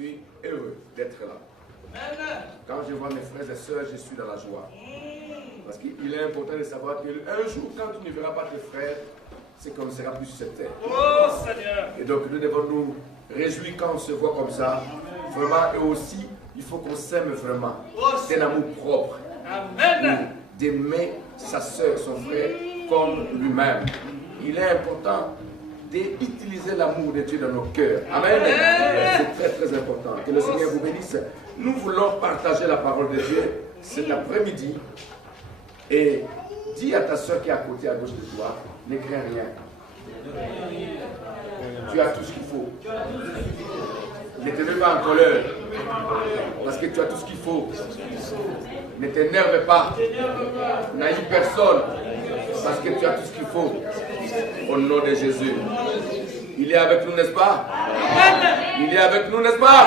suis heureux d'être là. Quand je vois mes frères et sœurs, je suis dans la joie. Parce qu'il est important de savoir qu'un jour, quand tu ne verras pas tes frères, c'est qu'on ne sera plus sur cette terre. Oh Seigneur! Et donc nous devons nous réjouir quand on se voit comme ça. Vraiment, et aussi, il faut qu'on s'aime vraiment. C'est un amour propre. Amen! D'aimer sa soeur, son frère, comme lui-même. Il est important d'utiliser l'amour de Dieu dans nos cœurs. Amen. C'est très très important. Que le Seigneur vous bénisse. Nous voulons partager la parole de Dieu cet après-midi. Et dis à ta soeur qui est à côté, à gauche de toi, ne crains rien. Tu as tout ce qu'il faut. Ne te mets pas en colère. Parce que tu as tout ce qu'il faut. Ne t'énerve pas. N'aille personne. Parce que tu as tout ce qu'il faut. Au nom de Jésus. Il est avec nous, n'est-ce pas? Il est avec nous, n'est-ce pas?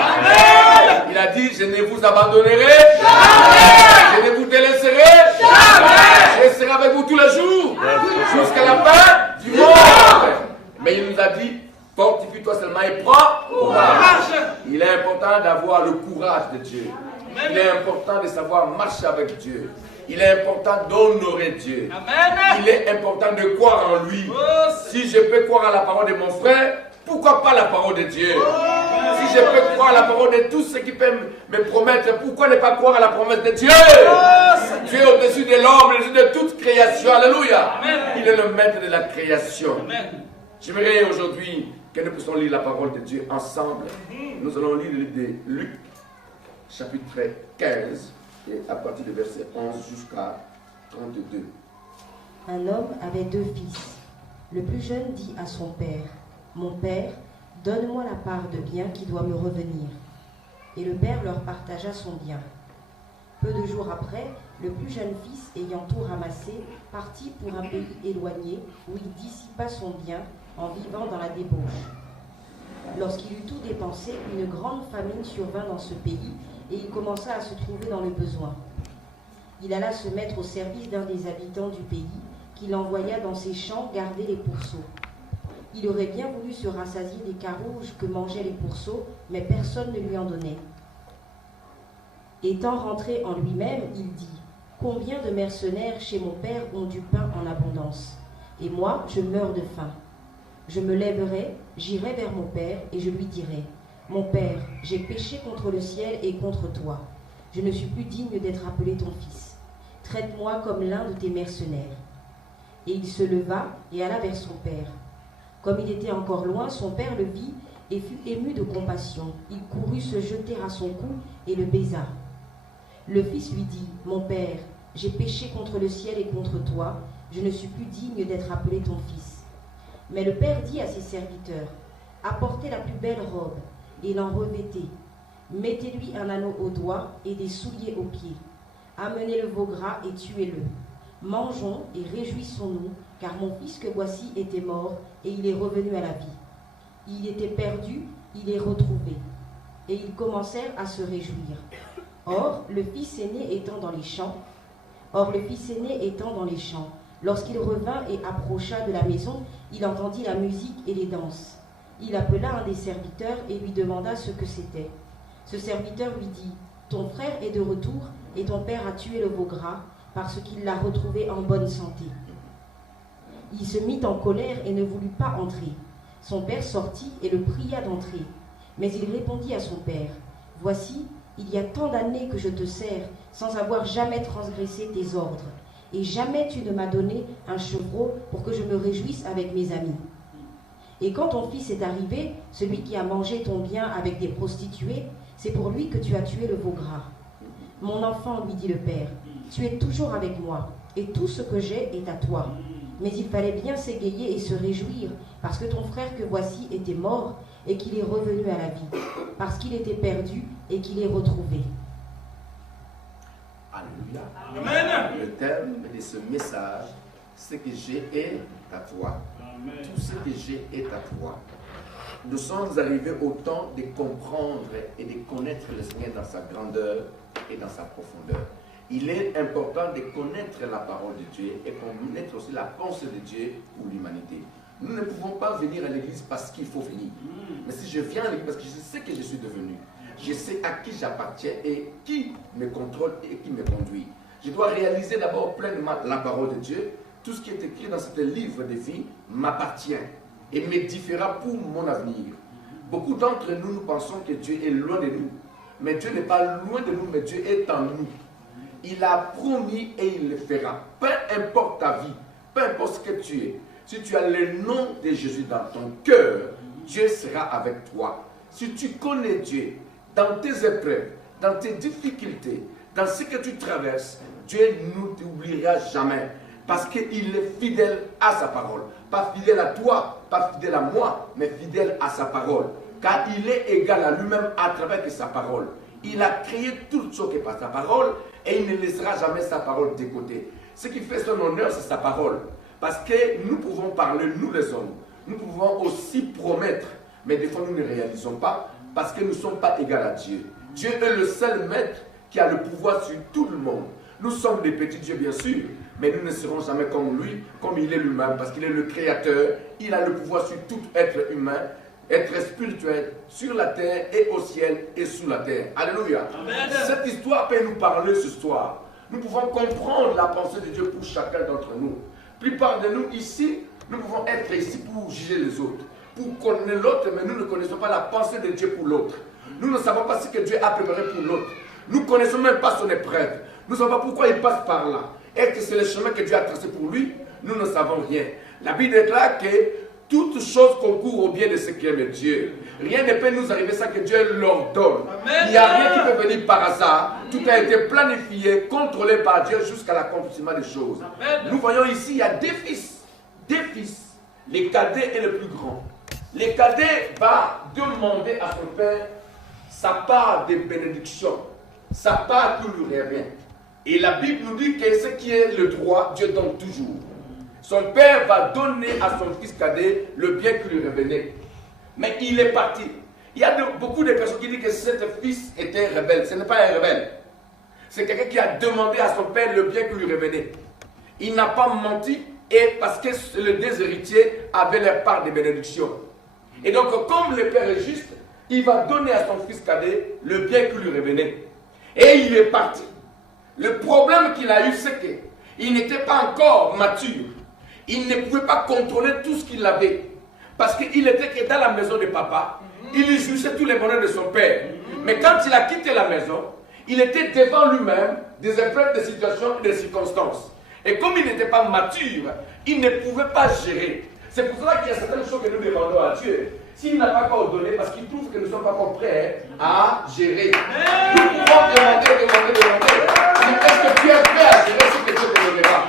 Il a dit, je ne vous abandonnerai jamais. Je ne vous délaisserai jamais. Je serai avec vous tous les jours. Jusqu'à la fin du monde. Mais il nous a dit, fortifie-toi seulement et prends courage. Il est important d'avoir le courage de Dieu. Il est important de savoir marcher avec Dieu. Il est important d'honorer Dieu. Amen. Il est important de croire en lui. Si je peux croire à la parole de mon frère, pourquoi pas la parole de Dieu? Si je peux croire à la parole de tous ceux qui peuvent me promettre, pourquoi ne pas croire à la promesse de Dieu? Dieu est au-dessus de l'homme, au-dessus de toute création. Alléluia. Il est le maître de la création. J'aimerais aujourd'hui que nous puissions lire la parole de Dieu ensemble. Nous allons lire le livre de Luc, chapitre 15, et à partir du verset 11 jusqu'à 32. Un homme avait 2 fils. Le plus jeune dit à son père, « Mon père, donne-moi la part de bien qui doit me revenir. » Et le père leur partagea son bien. Peu de jours après, le plus jeune fils, ayant tout ramassé, partit pour un pays éloigné où il dissipa son bien en vivant dans la débauche. Lorsqu'il eut tout dépensé, une grande famine survint dans ce pays et il commença à se trouver dans le besoin. Il alla se mettre au service d'un des habitants du pays, qui l'envoya dans ses champs garder les pourceaux. Il aurait bien voulu se rassasier des carouges que mangeaient les pourceaux, mais personne ne lui en donnait. Étant rentré en lui-même, il dit, « Combien de mercenaires chez mon père ont du pain en abondance, et moi je meurs de faim. Je me lèverai, j'irai vers mon père, et je lui dirai, « Mon père, j'ai péché contre le ciel et contre toi. Je ne suis plus digne d'être appelé ton fils. Traite-moi comme l'un de tes mercenaires. » Et il se leva et alla vers son père. Comme il était encore loin, son père le vit et fut ému de compassion. Il courut se jeter à son cou et le baisa. Le fils lui dit, « Mon père, j'ai péché contre le ciel et contre toi. Je ne suis plus digne d'être appelé ton fils. » Mais le père dit à ses serviteurs, « Apportez la plus belle robe et l'en revêtez. Mettez-lui un anneau au doigt et des souliers aux pieds. Amenez le veau gras et tuez-le. Mangeons et réjouissons-nous, car mon fils que voici était mort et il est revenu à la vie. Il était perdu, il est retrouvé. » Et ils commencèrent à se réjouir. Or, le fils aîné étant dans les champs, lorsqu'il revint et approcha de la maison, il entendit la musique et les danses. Il appela un des serviteurs et lui demanda ce que c'était. Ce serviteur lui dit, « Ton frère est de retour et ton père a tué le veau gras parce qu'il l'a retrouvé en bonne santé. » Il se mit en colère et ne voulut pas entrer. Son père sortit et le pria d'entrer. Mais il répondit à son père, « Voici, il y a tant d'années que je te sers sans avoir jamais transgressé tes ordres. Et jamais tu ne m'as donné un chevreau pour que je me réjouisse avec mes amis. Et quand ton fils est arrivé, celui qui a mangé ton bien avec des prostituées, c'est pour lui que tu as tué le veau gras. Mon enfant, lui dit le père, tu es toujours avec moi, et tout ce que j'ai est à toi. Mais il fallait bien s'égayer et se réjouir, parce que ton frère que voici était mort, et qu'il est revenu à la vie, parce qu'il était perdu, et qu'il est retrouvé. » Alléluia. Amen. Le terme de ce message, ce que j'ai est à toi. Amen. Tout ce que j'ai est à toi. Nous sommes arrivés au temps de comprendre et de connaître le Seigneur dans sa grandeur et dans sa profondeur. Il est important de connaître la parole de Dieu et connaître aussi la pensée de Dieu pour l'humanité. Nous ne pouvons pas venir à l'église parce qu'il faut venir. Mais si je viens à l'église parce que je sais que je suis devenu. Je sais à qui j'appartiens et qui me contrôle et qui me conduit. Je dois réaliser d'abord pleinement la parole de Dieu. Tout ce qui est écrit dans ce livre de vie m'appartient et m'édifiera pour mon avenir. Beaucoup d'entre nous, nous pensons que Dieu est loin de nous. Mais Dieu n'est pas loin de nous, mais Dieu est en nous. Il a promis et il le fera. Peu importe ta vie, peu importe ce que tu es. Si tu as le nom de Jésus dans ton cœur, Dieu sera avec toi. Si tu connais Dieu dans tes épreuves, dans tes difficultés, dans ce que tu traverses, Dieu ne t'oubliera jamais. Parce qu'il est fidèle à sa parole. Pas fidèle à toi, pas fidèle à moi, mais fidèle à sa parole. Car il est égal à lui-même à travers sa parole. Il a créé toutes choses par sa parole et il ne laissera jamais sa parole de côté. Ce qui fait son honneur, c'est sa parole. Parce que nous pouvons parler, nous les hommes. Nous pouvons aussi promettre. Mais des fois, nous ne réalisons pas parce que nous ne sommes pas égaux à Dieu. Dieu est le seul maître qui a le pouvoir sur tout le monde. Nous sommes des petits dieux, bien sûr. Mais nous ne serons jamais comme lui, comme il est lui-même. Parce qu'il est le créateur. Il a le pouvoir sur tout être humain. Être spirituel sur la terre et au ciel et sous la terre. Alléluia. Amen. Cette histoire peut nous parler ce soir. Nous pouvons comprendre la pensée de Dieu pour chacun d'entre nous. La plupart de nous ici, nous pouvons être ici pour juger les autres, pour connaître l'autre, mais nous ne connaissons pas la pensée de Dieu pour l'autre. Nous ne savons pas ce que Dieu a préparé pour l'autre. Nous ne connaissons même pas son épreuve. Nous ne savons pas pourquoi il passe par là. Est-ce que c'est le chemin que Dieu a tracé pour lui? Nous ne savons rien. La Bible déclare que toutes choses concourent au bien de ceux qui aiment Dieu. Rien ne peut nous arriver sans que Dieu l'ordonne. Il n'y a rien qui peut venir par hasard. Tout a été planifié, contrôlé par Dieu jusqu'à l'accomplissement des choses. Amen. Nous voyons ici, il y a des fils. Des fils. Les cadets et le plus grand. Les cadets va demander à son père sa part de bénédiction. Sa part qui lui revient. Et la Bible nous dit que ce qui est le droit, Dieu donne toujours. Son père va donner à son fils cadet le bien qui lui revenait. Mais il est parti. Il y a beaucoup de personnes qui disent que cet fils était rebelle. Ce n'est pas un rebelle. C'est quelqu'un qui a demandé à son père le bien qui lui revenait. Il n'a pas menti et parce que les deux héritiers avaient leur part de bénédiction. Et donc, comme le père est juste, il va donner à son fils cadet le bien qui lui revenait. Et il est parti. Le problème qu'il a eu, c'est qu'il n'était pas encore mature. Il ne pouvait pas contrôler tout ce qu'il avait. Parce qu'il était que dans la maison de papa, il jouissait tous les bonheurs de son père. Mais quand il a quitté la maison, il était devant lui-même des épreuves, des situations et des circonstances. Et comme il n'était pas mature, il ne pouvait pas gérer. C'est pour cela qu'il y a certaines choses que nous demandons à Dieu. S'il n'a pas encore donné, parce qu'il trouve que nous ne sommes pas encore prêts à gérer. Nous pouvons demander. Mais est-ce que tu es prêt à gérer ce que Dieu te donnera?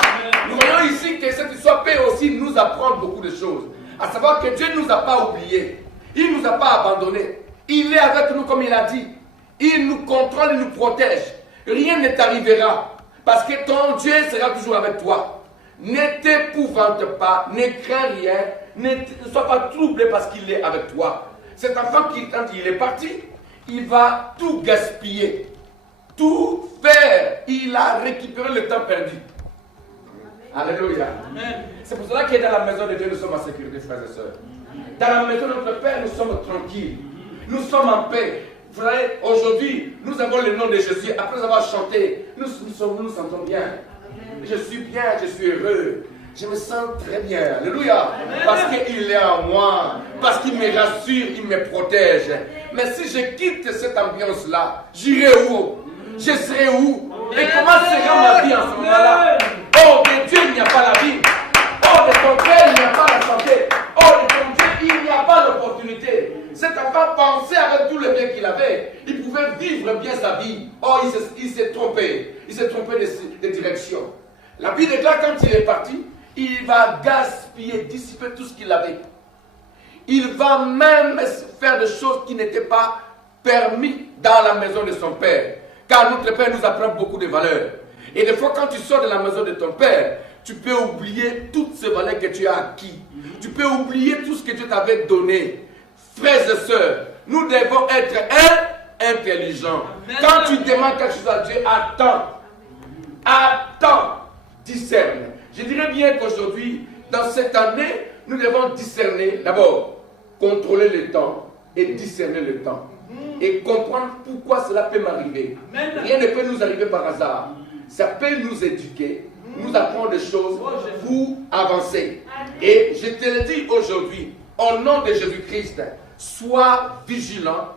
Nous voyons ici que cette histoire peut aussi nous apprendre beaucoup de choses. À savoir que Dieu ne nous a pas oubliés. Il ne nous a pas abandonnés. Il est avec nous comme il a dit. Il nous contrôle, il nous protège. Rien ne t'arrivera. Parce que ton Dieu sera toujours avec toi. Ne t'épouvante pas, ne crains rien, ne sois pas troublé parce qu'il est avec toi. Cet enfant, quand il est parti, il va tout gaspiller, tout faire. Il a récupéré le temps perdu. Alléluia. C'est pour cela que dans la maison de Dieu, nous sommes en sécurité, frères et sœurs. Dans la maison de notre Père, nous sommes tranquilles. Nous sommes en paix. Vous savez, aujourd'hui, nous avons le nom de Jésus. Après avoir chanté, nous sentons bien. Je suis bien, je suis heureux. Je me sens très bien. Alléluia. Parce qu'il est en moi. Parce qu'il me rassure, il me protège. Mais si je quitte cette ambiance-là, j'irai où? Je serai où? Et comment sera ma vie en ce moment-là? Oh, de Dieu, il n'y a pas la vie. Oh, de ton Père, il n'y a pas la santé. Oh, de ton Dieu, il n'y a pas l'opportunité. Cet enfant pensait avec tout le bien qu'il avait. Il pouvait vivre bien sa vie. Oh, il s'est trompé. Il s'est trompé de direction. La Bible déclare quand il est parti, il va gaspiller, dissiper tout ce qu'il avait. Il va même faire des choses qui n'étaient pas permises dans la maison de son père. Car notre Père nous apprend beaucoup de valeurs. Et des fois, quand tu sors de la maison de ton Père, tu peux oublier toutes ces valeurs que tu as acquises. Tu peux oublier tout ce que Dieu t'avait donné. Frères et sœurs, nous devons être intelligents. Quand tu demandes quelque chose à Dieu, attends, discerne. Je dirais bien qu'aujourd'hui, dans cette année, nous devons discerner, d'abord, contrôler le temps et discerner le temps. et comprendre pourquoi cela peut m'arriver. Rien ne peut nous arriver par hasard. Ça peut nous éduquer, nous apprendre des choses pour avancer. Et je te le dis aujourd'hui, au nom de Jésus-Christ, sois vigilant,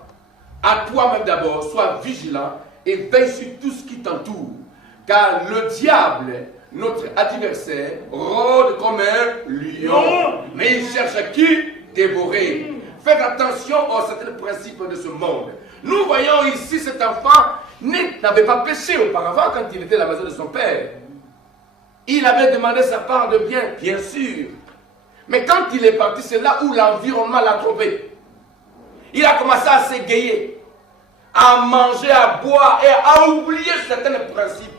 à toi-même d'abord, sois vigilant et veille sur tout ce qui t'entoure. Car le diable, notre adversaire, rôde comme un lion, mais il cherche à qui dévorer. Faites attention aux certains principes de ce monde. Nous voyons ici cet enfant n'avait pas péché auparavant quand il était à la maison de son père. Il avait demandé sa part de bien, bien sûr. Mais quand il est parti, c'est là où l'environnement l'a trompé. Il a commencé à s'égayer, à manger, à boire et à oublier certains principes.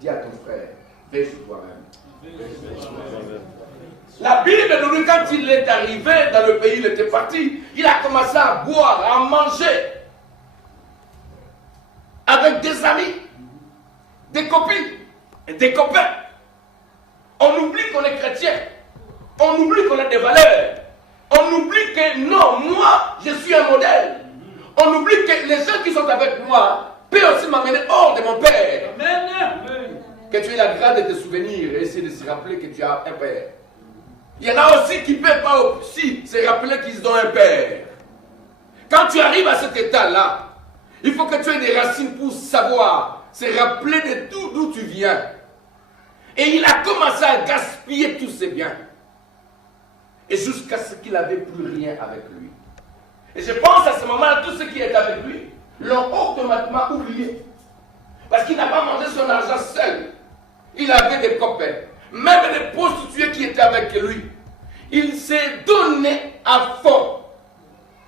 Dis à ton frère, veille sur toi-même. La Bible nous dit quand il est arrivé dans le pays, il était parti, il a commencé à boire, à manger avec des amis, des copines et des copains. On oublie qu'on est chrétien, on oublie qu'on a des valeurs, on oublie que non, moi je suis un modèle. On oublie que les gens qui sont avec moi peuvent aussi m'amener hors de mon père. Amen. Que tu aies la grâce de te souvenir et essayer de se rappeler que tu as un père. Il y en a aussi qui ne peuvent pas aussi se rappeler qu'ils ont un père. Quand tu arrives à cet état-là, il faut que tu aies des racines pour savoir, se rappeler de tout d'où tu viens. Et il a commencé à gaspiller tous ses biens. Et jusqu'à ce qu'il n'avait plus rien avec lui. Et je pense à ce moment-là, tous ceux qui étaient avec lui l'ont automatiquement oublié. Parce qu'il n'a pas mangé son argent seul. Il avait des copains. Même des prostituées qui étaient avec lui. Il s'est donné à fond.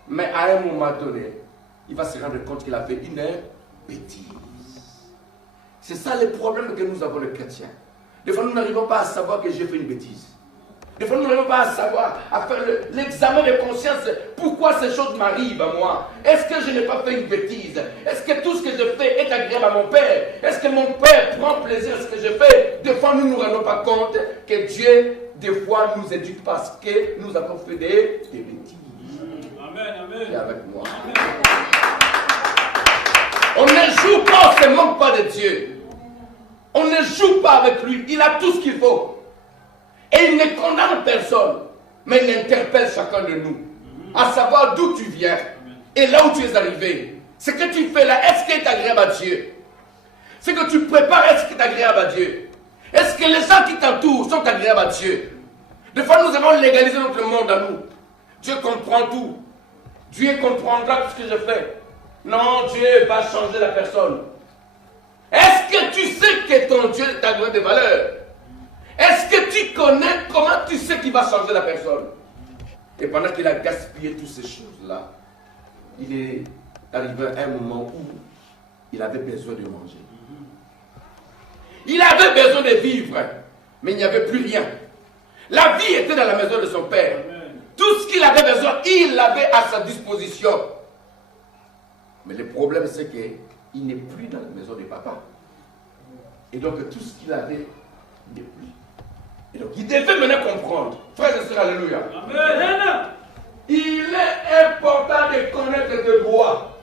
Mais à un moment donné, il va se rendre compte qu'il a fait une bêtise. C'est ça le problème que nous avons les chrétiens. Des fois, nous n'arrivons pas à savoir que j'ai fait une bêtise. Des fois, nous n'arrivons pas à savoir, à faire l'examen de conscience. Pourquoi ces choses m'arrivent à moi? Est-ce que je n'ai pas fait une bêtise? Est-ce que tout ce que je fais est agréable à mon Père? Est-ce que mon Père prend plaisir à ce que je fais? Des fois, nous ne nous rendons pas compte que Dieu, des fois, nous éduque parce que nous avons fait des bêtises. Amen, amen. Et avec moi. On ne joue pas, on ne se moque pas de Dieu. On ne joue pas avec lui. Il a tout ce qu'il faut. Et il ne condamne personne, mais il interpelle chacun de nous, à savoir d'où tu viens et là où tu es arrivé. Ce que tu fais là, est-ce qu'il est agréable à Dieu? Ce que tu prépares, est-ce qu'il est agréable à Dieu? Est-ce que les gens qui t'entourent sont agréables à Dieu? Des fois, nous avons légalisé notre monde à nous. Dieu comprend tout. Dieu comprendra tout ce que je fais. Non, Dieu va changer la personne. Est-ce que tu sais que ton Dieu t'a donné des valeurs? Est-ce que tu connais comment tu sais qu'il va changer la personne? Et pendant qu'il a gaspillé toutes ces choses-là, il est arrivé à un moment où il avait besoin de manger. Il avait besoin de vivre, mais il n'y avait plus rien. La vie était dans la maison de son père. Tout ce qu'il avait besoin, il l'avait à sa disposition. Mais le problème, c'est qu'il n'est plus dans la maison de papa. Et donc, tout ce qu'il avait, il n'est plus. Et donc, il devait maintenant comprendre. Frères et sœurs, alléluia. Amen. Il est important de connaître tes droits.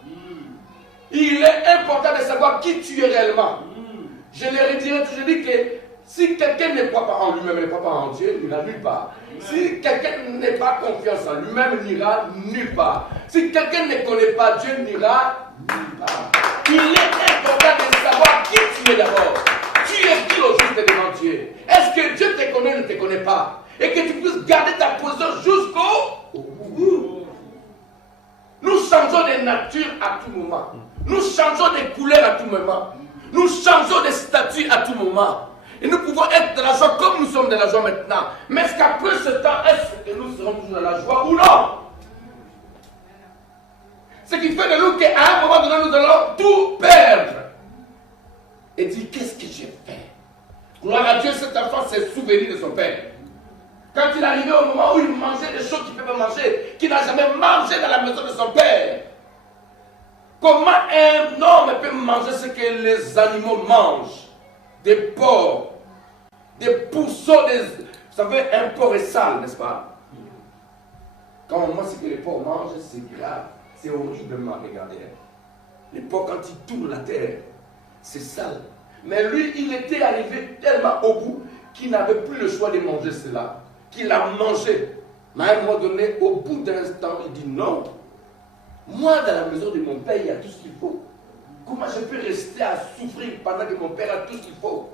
Il est important de savoir qui tu es réellement. Je le redirai, je dis que si quelqu'un ne croit pas en lui-même, ne croit pas en Dieu, il n'ira nulle part. Si quelqu'un n'a pas confiance en lui-même, il n'ira nulle part. Si quelqu'un ne connaît pas Dieu, il n'ira nulle part. Il est important de savoir qui tu es d'abord. Tu es qui au juste devant Dieu? Est-ce que Dieu te connaît ou ne te connaît pas? Et que tu puisses garder ta position jusqu'au bout. Nous changeons de nature à tout moment. Nous changeons de couleur à tout moment. Nous changeons de statut à tout moment. Et nous pouvons être dans la joie comme nous sommes dans la joie maintenant. Mais est-ce qu'après ce temps, est-ce que nous serons toujours dans la joie ou non? Ce qui fait de nous qu'à un moment donné, nous allons tout perdre. Et dire, qu'est-ce que j'ai fait? Gloire à Dieu, cet enfant s'est souvenu de son père. Quand il est arrivé au moment où il mangeait des choses qu'il ne peut pas manger, qu'il n'a jamais mangé dans la maison de son père. Comment un homme peut manger ce que les animaux mangent? Des porcs, des pourceaux, vous savez, un porc est sale, n'est-ce pas? Quand on mange ce que les porcs mangent, c'est grave. C'est horriblement regardé. Les porcs, quand ils tournent la terre, c'est sale. Mais lui, il était arrivé tellement au bout qu'il n'avait plus le choix de manger cela, qu'il a mangé. Mais à un moment donné, au bout d'un instant, il dit non. Moi, dans la maison de mon père, il y a tout ce qu'il faut. Comment je peux rester à souffrir pendant que mon père a tout ce qu'il faut?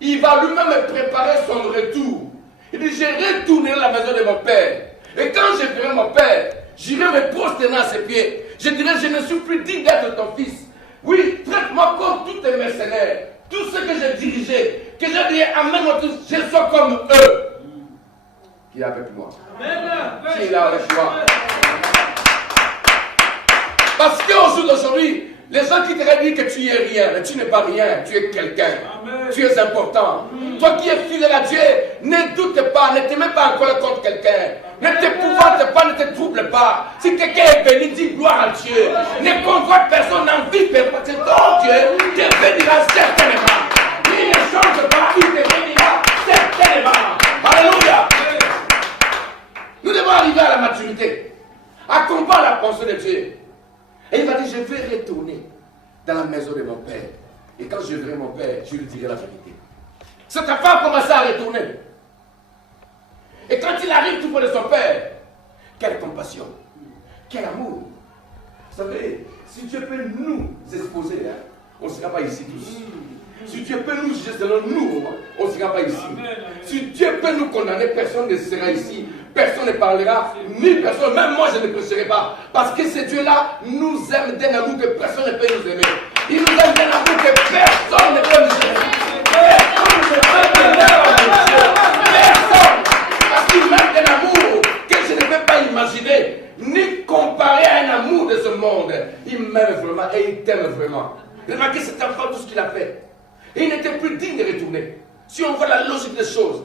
Il va lui-même préparer son retour. Il dit, je retournerai à la maison de mon père. Et quand je verrai mon père, j'irai me prosterner à ses pieds. Je dirai, je ne suis plus digne d'être ton fils. Oui, traite-moi comme tous tes mercenaires. Tous ceux que j'ai dirigés. Que je dirai, amène-moi tous, je sois comme eux. Qui est avec moi? Qui est là avec moi? Parce qu'au jour d'aujourd'hui, les gens qui te disent que tu es rien, mais tu n'es pas rien, tu es quelqu'un. Tu es important. Toi qui es fidèle à Dieu, ne doute pas, ne te mets pas en colère contre quelqu'un. Ne t'épouvante pas, ne te trouble pas. Si quelqu'un est béni, dis gloire à Dieu. Ne convoite personne en vie, parce que ton Dieu te bénira certainement. Il ne change pas, il te bénira certainement. Alléluia. Nous devons arriver à la maturité, à comprendre la pensée de Dieu. Et il va dire, je vais retourner dans la maison de mon père. Et quand je verrai mon père, je lui dirai la vérité. Cette femme commençait à retourner. Et quand il arrive tout près de son père, quelle compassion, quel amour. Vous savez, si Dieu peut nous exposer, hein, on ne sera pas ici tous. Si Dieu peut nous juger selon nous, on ne sera pas ici. Si Dieu peut nous condamner, personne ne sera ici. Personne ne parlera, ni personne, même moi je ne prêcherai pas. Parce que ce Dieu-là nous aime d'un amour que personne ne peut nous aimer. Il nous aime d'un amour que personne ne peut nous aimer. Personne ne peut nous aimer. Personne. Parce qu'il m'aime d'un amour que je ne peux pas imaginer, ni comparer à un amour de ce monde. Il m'aime vraiment et il t'aime vraiment. Remarquez cet enfant, tout ce qu'il a fait. Et il n'était plus digne de retourner. Si on voit la logique des choses,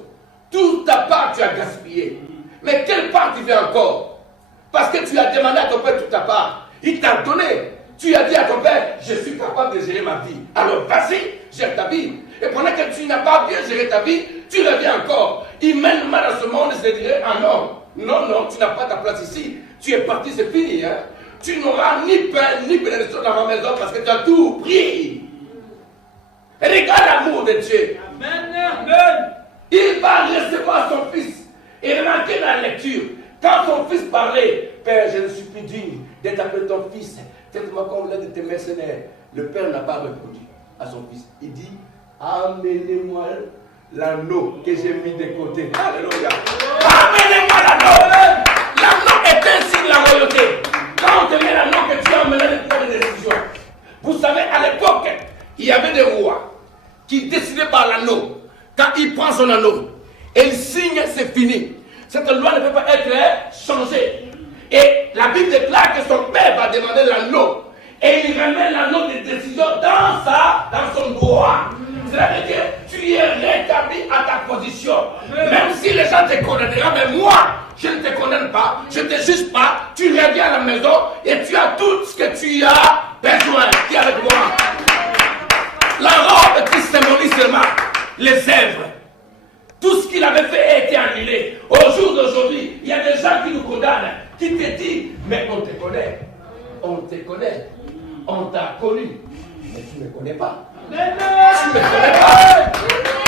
toute ta part tu as gaspillé. Mais quelle part tu veux encore? Parce que tu as demandé à ton père toute ta part. Il t'a donné. Tu as dit à ton père, je suis capable de gérer ma vie. Alors vas-y, gère ta vie. Et pendant que tu n'as pas bien géré ta vie, tu reviens encore. Il mène mal dans ce monde et se dirait, ah non, non, non, tu n'as pas ta place ici. Tu es parti, c'est fini. Hein? Tu n'auras ni pain, ni bénédiction dans ma maison parce que tu as tout pris. Regarde l'amour de Dieu. Amen, amen. Il va recevoir son fils. Et remarquez dans la lecture, quand son fils parlait, Père, je ne suis plus digne d'être appelé ton fils. Faites-moi comme l'un de tes mercenaires. Le père n'a pas répondu à son fils. Il dit, amenez-moi l'anneau que j'ai mis de côté. Alléluia. Amenez-moi l'anneau. L'anneau est un signe de la royauté. Quand on te met l'anneau, que tu as amené de prendre des décisions. Vous savez, à l'époque, il y avait des rois qui décidaient par l'anneau. Quand il prend son anneau, et il signe, c'est fini. Cette loi ne peut pas être changée. Et la Bible déclare que son père va demander l'anneau. Et il remet l'anneau de décision dans son droit. C'est-à-dire que tu es rétabli à ta position. Même si les gens te condamneront, mais moi, je ne te condamne pas, je ne te juge pas. Tu reviens à la maison et tu as tout ce que tu as besoin. Qui est avec moi? La robe qui symbolise seulement les œuvres. Tout ce qu'il avait fait a été annulé. Au jour d'aujourd'hui, il y a des gens qui nous condamnent, qui te disent, mais on te connaît, on t'a connu, mais tu ne me connais pas. Tu ne me connais pas.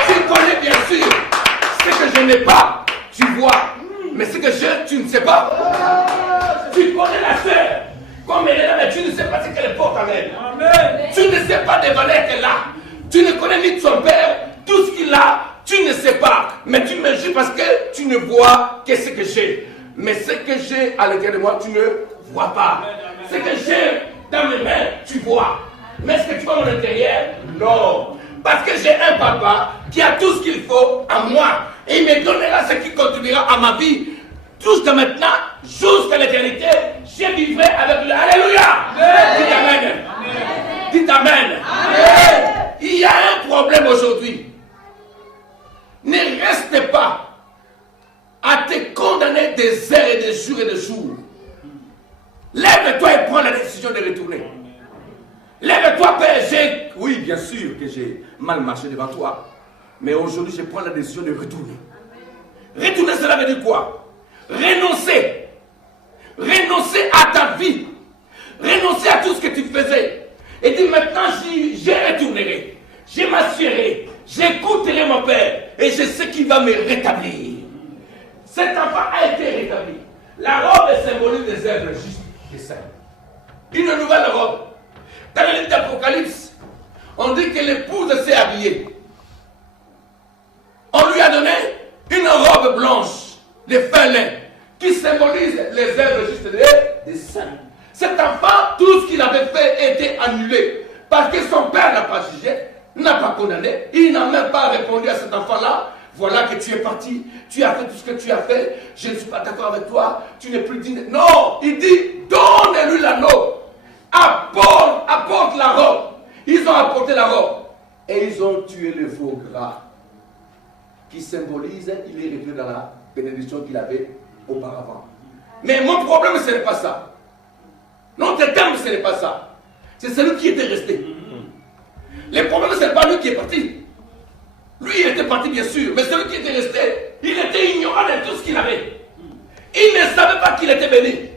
Tu connais bien sûr ce que je n'ai pas, tu vois, mais ce que j'ai, tu ne sais pas. Tu connais la sœur, comme elle est là, mais tu ne sais pas ce qu'elle porte en elle. Tu ne sais pas des valeurs qu'elle a. Tu ne connais ni de son père, tout ce qu'il a. Tu ne sais pas, mais tu me juges parce que tu ne vois que ce que j'ai. Mais ce que j'ai à l'intérieur de moi, tu ne vois pas. Ce que j'ai dans mes mains, tu vois. Mais ce que tu vois à mon intérieur, non. Parce que j'ai un papa qui a tout ce qu'il faut à moi. Et il me donnera ce qui continuera à ma vie. Jusqu'à maintenant, jusqu'à l'éternité, je vivrai avec lui. Alléluia. Dites Amen. Dites Amen. Il y a un problème aujourd'hui. Ne reste pas à te condamner des heures et des jours et des jours. Lève-toi et prends la décision de retourner. Lève-toi, Père. Oui, bien sûr que j'ai mal marché devant toi. Mais aujourd'hui, je prends la décision de retourner. Retourner, cela veut dire quoi? Renoncer renoncer à ta vie, renoncer à tout ce que tu faisais, et dire maintenant je retournerai, je m'assurerai, j'écouterai mon Père, et je sais qu'il va me rétablir. Cet enfant a été rétabli. La robe symbolise des œuvres justes et saintes. Une nouvelle robe. Dans le livre d'Apocalypse, on dit que l'épouse s'est habillée. On lui a donné une robe blanche, de fin lin, qui symbolise les œuvres justes des saints. Cet enfant, tout ce qu'il avait fait était annulé. Parce que son père n'a pas jugé, n'a pas condamné. Il n'a même pas répondu à cet enfant-là. Voilà que tu es parti, tu as fait tout ce que tu as fait, je ne suis pas d'accord avec toi, tu n'es plus digne. Non, il dit, donne-lui l'anneau, apporte la robe. Ils ont apporté la robe et ils ont tué le veau gras qui symbolise, il est revenu dans la bénédiction qu'il avait auparavant. Mais mon problème, ce n'est pas ça. Notre terme, ce n'est pas ça. C'est celui qui était resté. Le problème, ce n'est pas lui qui est parti. Lui, il était parti, bien sûr, mais celui qui était resté, il était ignorant de tout ce qu'il avait. Il ne savait pas qu'il était béni.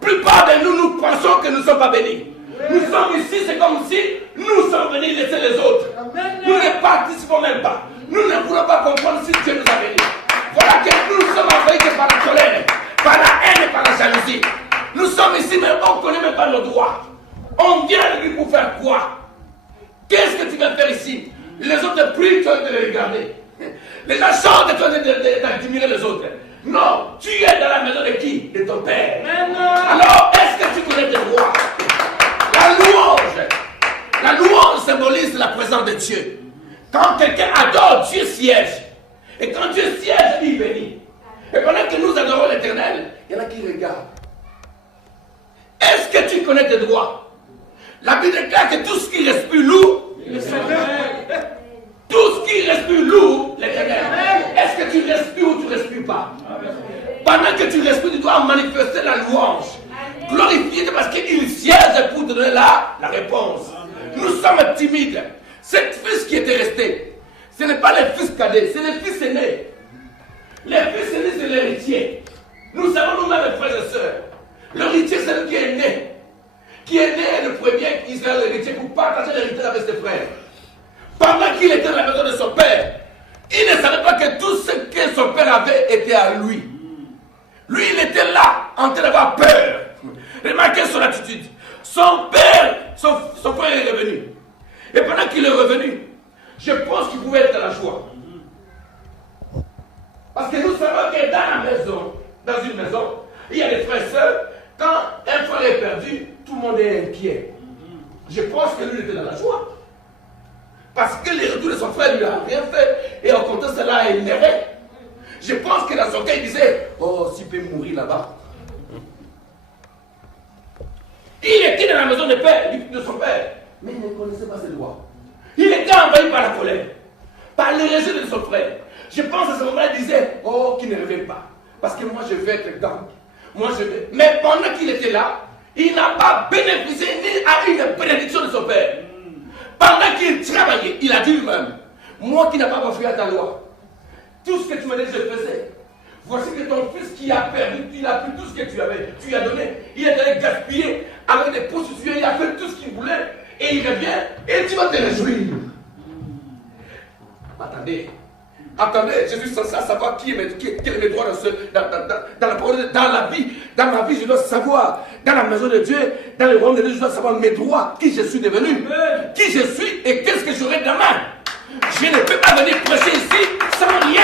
La plupart de nous, nous pensons que nous ne sommes pas bénis. Nous sommes ici, c'est comme si nous sommes venus laisser les autres. Nous ne participons même pas. Nous ne voulons pas comprendre si Dieu nous a bénis. Voilà que nous sommes envahis par la colère, par la haine et par la jalousie. Nous sommes ici, mais on ne connaît même pas nos droits. On vient de lui pour faire quoi? Qu'est-ce que tu vas faire ici? Les autres prient, tu as de les regarder. Les gens chantent, tu as d'admirer les autres. Non, tu es dans la maison de qui? De ton Père. Alors, est-ce que tu connais tes droits? La louange symbolise la présence de Dieu. Quand quelqu'un adore, Dieu siège. Et quand Dieu siège, il bénit. Et pendant que nous adorons l'Éternel, il y en a qui regardent. Est-ce que tu connais tes droits? La Bible déclare que tout ce qui respire loue le Seigneur. Tout ce qui respire loue l'Éternel. Est-ce que tu respires ou tu ne respires pas? Pendant que tu respires, tu dois manifester la louange. Glorifier parce qu'il siège pour te donner la réponse. Nous sommes timides. Cet fils qui était resté, ce n'est pas le fils cadet, c'est le fils aîné. Le fils aîné, c'est l'héritier. Nous savons nous-mêmes, frères et sœurs, l'héritier, c'est celui qui est né le premier Israël l'héritier pour partager l'héritage avec ses frères. Pendant qu'il était dans la maison de son père, il ne savait pas que tout ce que son père avait était à lui. Lui, il était là, en train d'avoir peur. Remarquez son attitude. Son père, son frère est revenu. Et pendant qu'il est revenu, je pense qu'il pouvait être dans la joie. Parce que nous savons que dans une maison, il y a des frères et sœurs. Quand un frère est perdu, tout le monde est inquiet. Je pense que lui était dans la joie. Parce que les retours de son frère lui a rien fait. Et au contraire, cela a énervé. Je pense que dans son cas, il disait, oh, s'il peut mourir là-bas. Il était dans la maison de son père, mais il ne connaissait pas ses droits. Il était envahi par la colère, par le rejet de son frère. Je pense à ce moment-là, il disait, oh, qu'il ne revienne pas. Parce que moi, je vais être dans. Moi, je vais. Mais pendant qu'il était là, il n'a pas bénéficié ni à une bénédiction de son père. Pendant qu'il travaillait, il a dit lui-même, moi qui n'ai pas bafouillé à ta loi, tout ce que tu m'as dit, je faisais. Voici que ton fils qui a perdu, il a pris tout ce que tu avais, tu lui as donné. Il est allé gaspiller avec des prostituées, il a fait tout ce qu'il voulait. Et il revient, et tu vas te réjouir. Attendez, je suis censé savoir quel est mes droits dans la vie. Dans ma vie, je dois savoir. Dans la maison de Dieu, dans le royaume de Dieu, je dois savoir mes droits, qui je suis devenu, qui je suis et qu'est-ce que j'aurai demain. Je ne peux pas venir prêcher ici sans rien.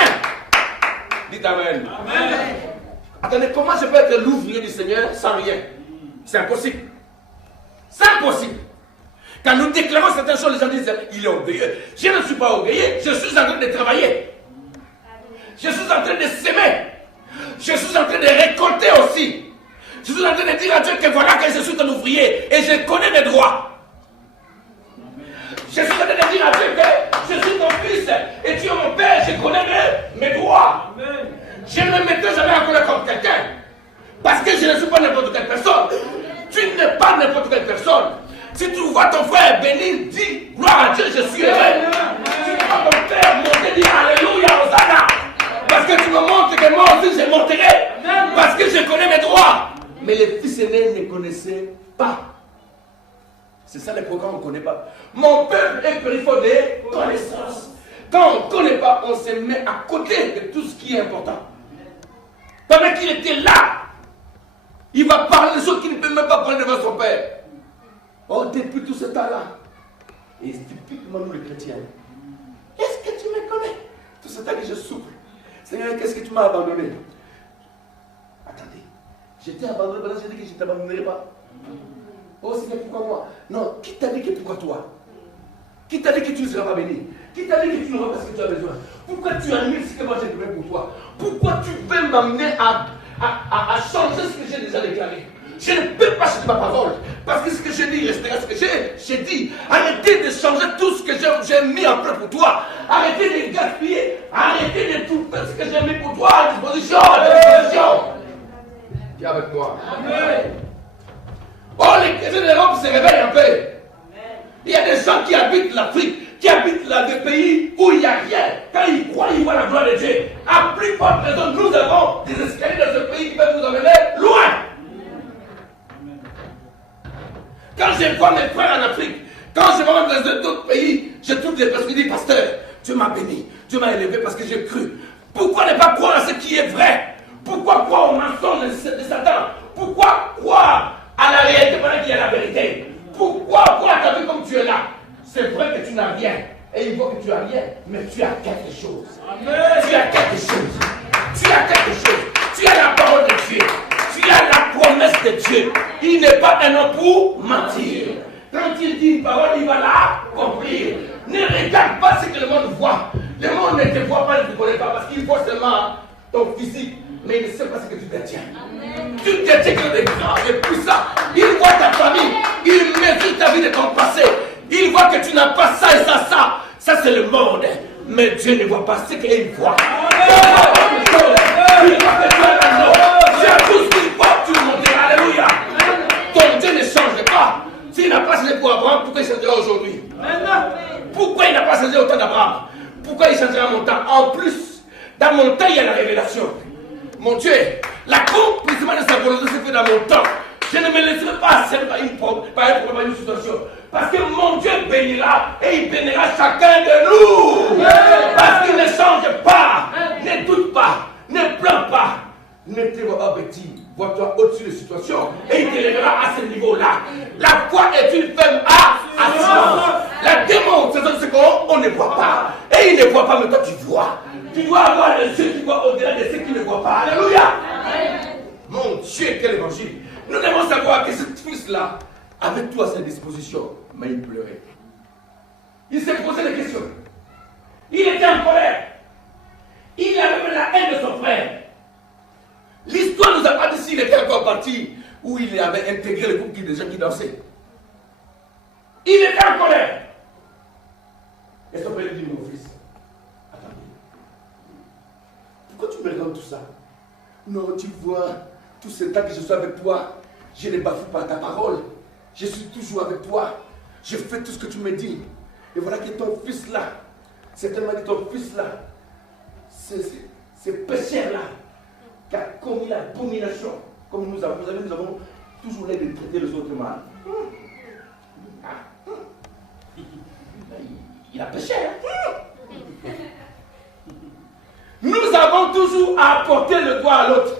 Dites Amen. Amen. Attendez, comment je peux être l'ouvrier du Seigneur sans rien? C'est impossible. C'est impossible. Quand nous déclarons certaines choses, les gens disent, il est orgueilleux. Je ne suis pas orgueilleux, je suis en train de travailler. Je suis en train de s'aimer. Je suis en train de récolter aussi. Je suis en train de dire à Dieu que voilà que je suis un ouvrier et je connais mes droits. Je suis en train de dire à Dieu que je suis ton fils et tu es mon père, je connais mes droits. Je ne me mettrai jamais en colère contre quelqu'un. Parce que je ne suis pas n'importe quelle personne. Tu n'es pas n'importe quelle personne. Si tu vois ton frère béni, dis gloire à Dieu, je suis heureux. Tu vois ton père monter, dis alléluia, Hosanna. Parce que tu me montres que moi aussi je monterai. Parce que je connais mes droits. Mais les fils aînés ne connaissaient pas. C'est ça les programmes qu'on ne connaît pas. Mon peuple est périphérie des connaissances. Quand on ne connaît pas, on se met à côté de tout ce qui est important. Pendant qu'il était là, il va parler de choses qu'il ne peut même pas parler devant son père. Oh, depuis tout ce temps-là. Et c'est typiquement nous les chrétiens. Est-ce que tu me connais? Tout ce temps que je souffre. Seigneur, qu'est-ce que tu m'as abandonné? Attendez. J'étais abandonné, maintenant j'ai dit que je ne t'abandonnerai pas. Oh Seigneur, pourquoi moi? Non, qui t'a dit que pourquoi toi? Qui t'a dit que tu ne seras pas béni? Qui t'a dit que tu n'auras pas ce que tu as besoin? Pourquoi tu annules ce que moi j'ai donné pour toi? Pourquoi tu veux m'amener à changer ce que j'ai déjà déclaré? Je ne peux pas changer ma parole. Parce que ce que j'ai dit restera ce que j'ai dit. Arrêtez de changer tout ce que j'ai mis en place pour toi. Arrêtez de gaspiller. Arrêtez de tout faire ce que j'ai mis pour toi à disposition. Qui est avec moi? Amen. Oh, les chrétiens de l'Europe se réveillent un peu. Il y a des gens qui habitent l'Afrique, qui habitent là des pays où il n'y a rien. Quand ils croient, ils voient la gloire de Dieu. À plus forte raison, nous avons des escaliers dans ce pays qui peuvent nous emmener loin. Quand je vois mes frères en Afrique, quand je vois même dans d'autres pays, je trouve des personnes qui disent, pasteur, Dieu m'a béni, Dieu m'a élevé parce que j'ai cru. Pourquoi ne pas croire à ce qui est vrai? Pourquoi croire au mensonge de Satan? Pourquoi croire à la réalité pendant qu'il y a la vérité? Pourquoi croire à ta vie comme tu es là? C'est vrai que tu n'as rien. Et il voit que tu n'as rien, mais tu as quelque chose. Amen. Tu as quelque chose. Tu as quelque chose. Tu as la parole de Dieu. Tu as la promesse de Dieu. Il n'est pas un homme pour mentir. Quand il dit une parole, il va l'accomplir. Ne regarde pas ce que le monde voit. Le monde ne te voit pas, ne te connaît pas, parce qu'il voit seulement ton physique, mais il ne sait pas ce que tu détiens. Amen. Tu détiens quelque chose de grand, de puissant. Il voit ta famille, il mesure ta vie de ton passé. Il voit que tu n'as pas ça et ça, ça. Ça, c'est le monde. Mais Dieu ne voit pas ce qu'il voit. Il voit que tu as l'anneau. C'est tout ce qu'il voit, tu le montres. Alléluia. Ton Dieu ne change pas. S'il n'a pas changé pour Abraham, pourquoi il changera aujourd'hui? Pourquoi il n'a pas changé au temps d'Abraham? Pourquoi il changera mon temps? En plus, dans mon temps, il y a la révélation. Mon Dieu, l'accomplissement de sa volonté se fait dans mon temps. Je ne me laisserai pas seul par un problème, une situation. Parce que mon Dieu bénira et il bénira chacun de nous. Parce qu'il ne change pas. Ne doute pas. Ne pleure pas. Ne te vois pas petit. Vois-toi au-dessus des situations et il te lèvera à ce niveau-là. La foi est une ferme assurance. La démonstration de ce qu'on ne voit pas. Et il ne voit pas, mais toi tu vois. Tu dois avoir les yeux qui voient au-delà de ceux qui ne voient pas. Alléluia. Mon Dieu, quel évangile. Nous devons savoir que ce fils-là, avec tout à sa disposition, mais il pleurait. Il s'est posé des questions. Il était en colère. Il avait même la haine de son frère. L'histoire nous a pas dit s'il était encore parti ou il avait intégré le groupe des gens qui dansaient. Il était en colère. Et son père lui dit, mon fils, attendez. Pourquoi tu me regardes tout ça? Non, tu vois, tout ce temps que je suis avec toi, je ne bafoue pas ta parole. Je suis toujours avec toi. Je fais tout ce que tu me dis. Et voilà que ton fils là, c'est tellement dit ton fils là, ce pécheur là, qui a commis l'abomination, comme nous avons toujours l'air de traiter les autres mal. Il a péché. Nous avons toujours à apporter le doigt à l'autre.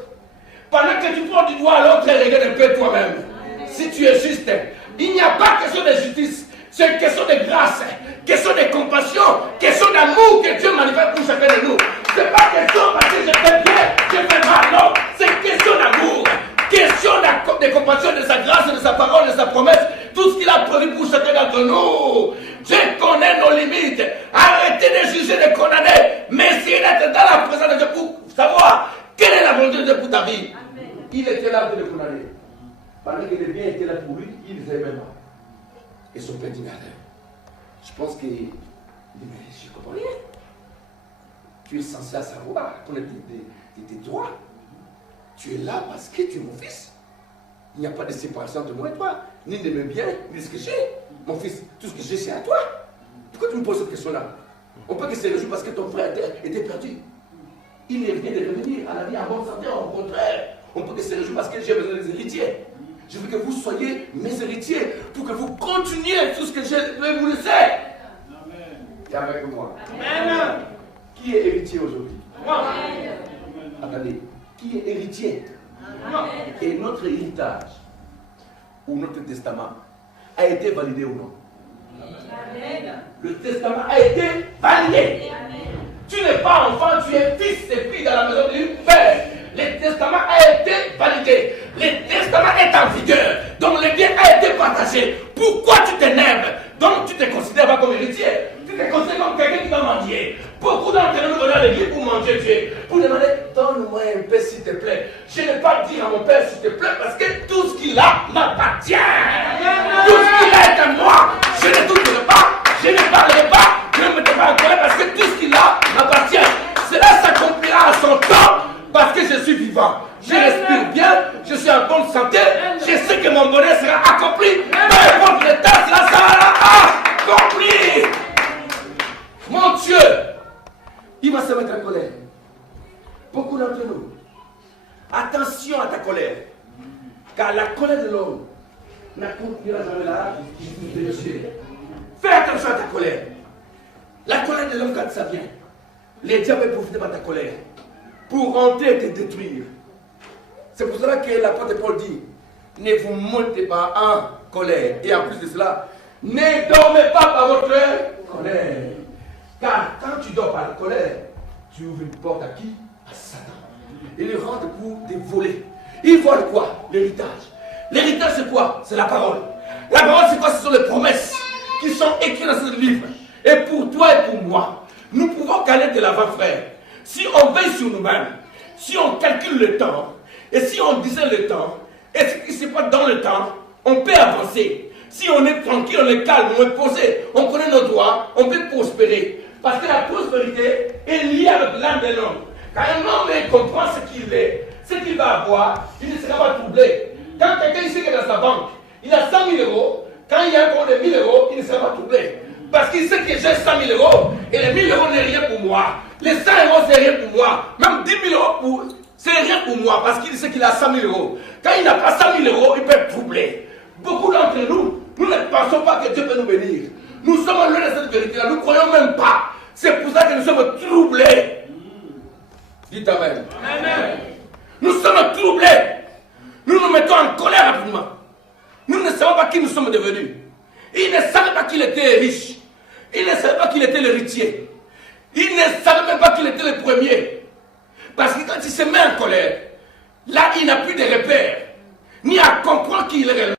Pendant que tu prends du doigt à l'autre, regarde un peu toi-même. Si tu es juste, il n'y a pas question de justice, c'est une question de grâce, question de compassion, question d'amour que Dieu manifeste pour chacun de nous. Ce n'est pas question parce que je fais bien, je fais mal, non. C'est question d'amour, question de compassion, de sa grâce, de sa parole, de sa promesse, tout ce qu'il a prévu pour chacun d'entre nous. Dieu connaît nos limites. Arrêtez de juger, de condamner, mais essayez d'être dans la présence de Dieu pour savoir quelle est la volonté de Dieu pour ta vie. Amen. Il était là pour le condamner. Pendant que les biens étaient là pour lui, il ne les aimait pas. Et son père dit, mais je pense qu'il dit, mais je ne comprends rien. Tu es censé savoir connaître tes droits. Tu es là parce que tu es mon fils. Il n'y a pas de séparation entre moi et toi, ni de mes biens, ni de ce que j'ai. Mon fils, tout ce que j'ai, c'est à toi. Pourquoi tu me poses cette question-là? On peut que c'est réjoui parce que ton frère était perdu. Il vient de revenir à la vie en bonne santé, au contraire. On peut que c'est juste parce que j'ai besoin des héritiers. Je veux que vous soyez mes héritiers pour que vous continuiez tout ce que je vais vous laisser. Amen. Et avec moi. Amen. Qui est héritier aujourd'hui? Moi. Attendez, qui est héritier? Moi. Et notre héritage ou notre testament a été validé ou non? Amen. Le testament a été validé. Amen. Tu n'es pas enfant, tu es fils et fille dans la maison du Père. Le testament a été validé. Le testament est en vigueur. Donc le bien a été partagé. Pourquoi tu t'énerves? Donc tu ne te considères pas comme héritier. Tu te considères comme quelqu'un qui va mendier. Beaucoup d'entre nous venons à l'église pour manger Dieu. Pour demander, donne-moi un peu s'il te plaît. Je n'ai pas dit à mon Père s'il te plaît parce que tout ce qu'il a m'appartient. Tout ce qu'il a est à moi. Je ne toucherai pas. Je ne parlerai pas. Je ne me mettrai pas en colère parce que tout ce qu'il a m'appartient. Cela s'accomplira à son temps parce que je suis vivant. Je respire bien, je suis en bonne santé, je sais que mon bonheur sera accompli. Peu importe le temps, cela sera accompli. Mon Dieu, il va se mettre en colère. Beaucoup d'entre nous, attention à ta colère, car la colère de l'homme n'accomplira jamais la justice de Dieu. Fais attention à ta colère. La colère de l'homme, quand ça vient, les diables peuvent profiter de ta colère pour rentrer et te détruire. C'est pour cela que l'apôtre Paul dit, ne vous montez pas en colère. Et en plus de cela, ne dormez pas par votre colère. Car quand tu dors par la colère, tu ouvres une porte à qui? À Satan. Il rentre pour te voler. Il vole quoi? L'héritage. L'héritage c'est quoi? C'est la parole. La parole c'est quoi? Ce sont les promesses qui sont écrites dans ce livre. Et pour toi et pour moi, nous pouvons aller de l'avant, frère. Si on veille sur nous-mêmes, si on calcule le temps, et si on disait le temps, et ce qui se passe dans le temps, on peut avancer. Si on est tranquille, on est calme, on est posé, on connaît nos droits, on peut prospérer. Parce que la prospérité est liée avec l'âme de l'homme. Quand un homme comprend ce qu'il est, ce qu'il va avoir, il ne sera pas troublé. Quand quelqu'un sait que dans sa banque, il a 100 000 euros, quand il y a encore des 1000 euros, il ne sera pas troublé. Parce qu'il sait que j'ai 100 000 euros et les 1000 euros n'est rien pour moi. Les 100 euros, c'est rien pour moi. Même 10 000 euros, c'est rien pour moi parce qu'il sait qu'il a 100 000 euros. Quand il n'a pas 100 000 euros, il peut être troublé. Beaucoup d'entre nous, nous ne pensons pas que Dieu peut nous bénir. Nous sommes loin de cette vérité-là, nous ne croyons même pas. C'est pour ça que nous sommes troublés. Dites Amen. Amen. Nous sommes troublés. Nous nous mettons en colère rapidement. Nous ne savons pas qui nous sommes devenus. Il ne savait pas qu'il était riche. Il ne savait pas qu'il était l'héritier. Il ne savait même pas qu'il était le premier. Parce que quand il se met en colère, là il n'a plus de repères, ni à comprendre qui il est.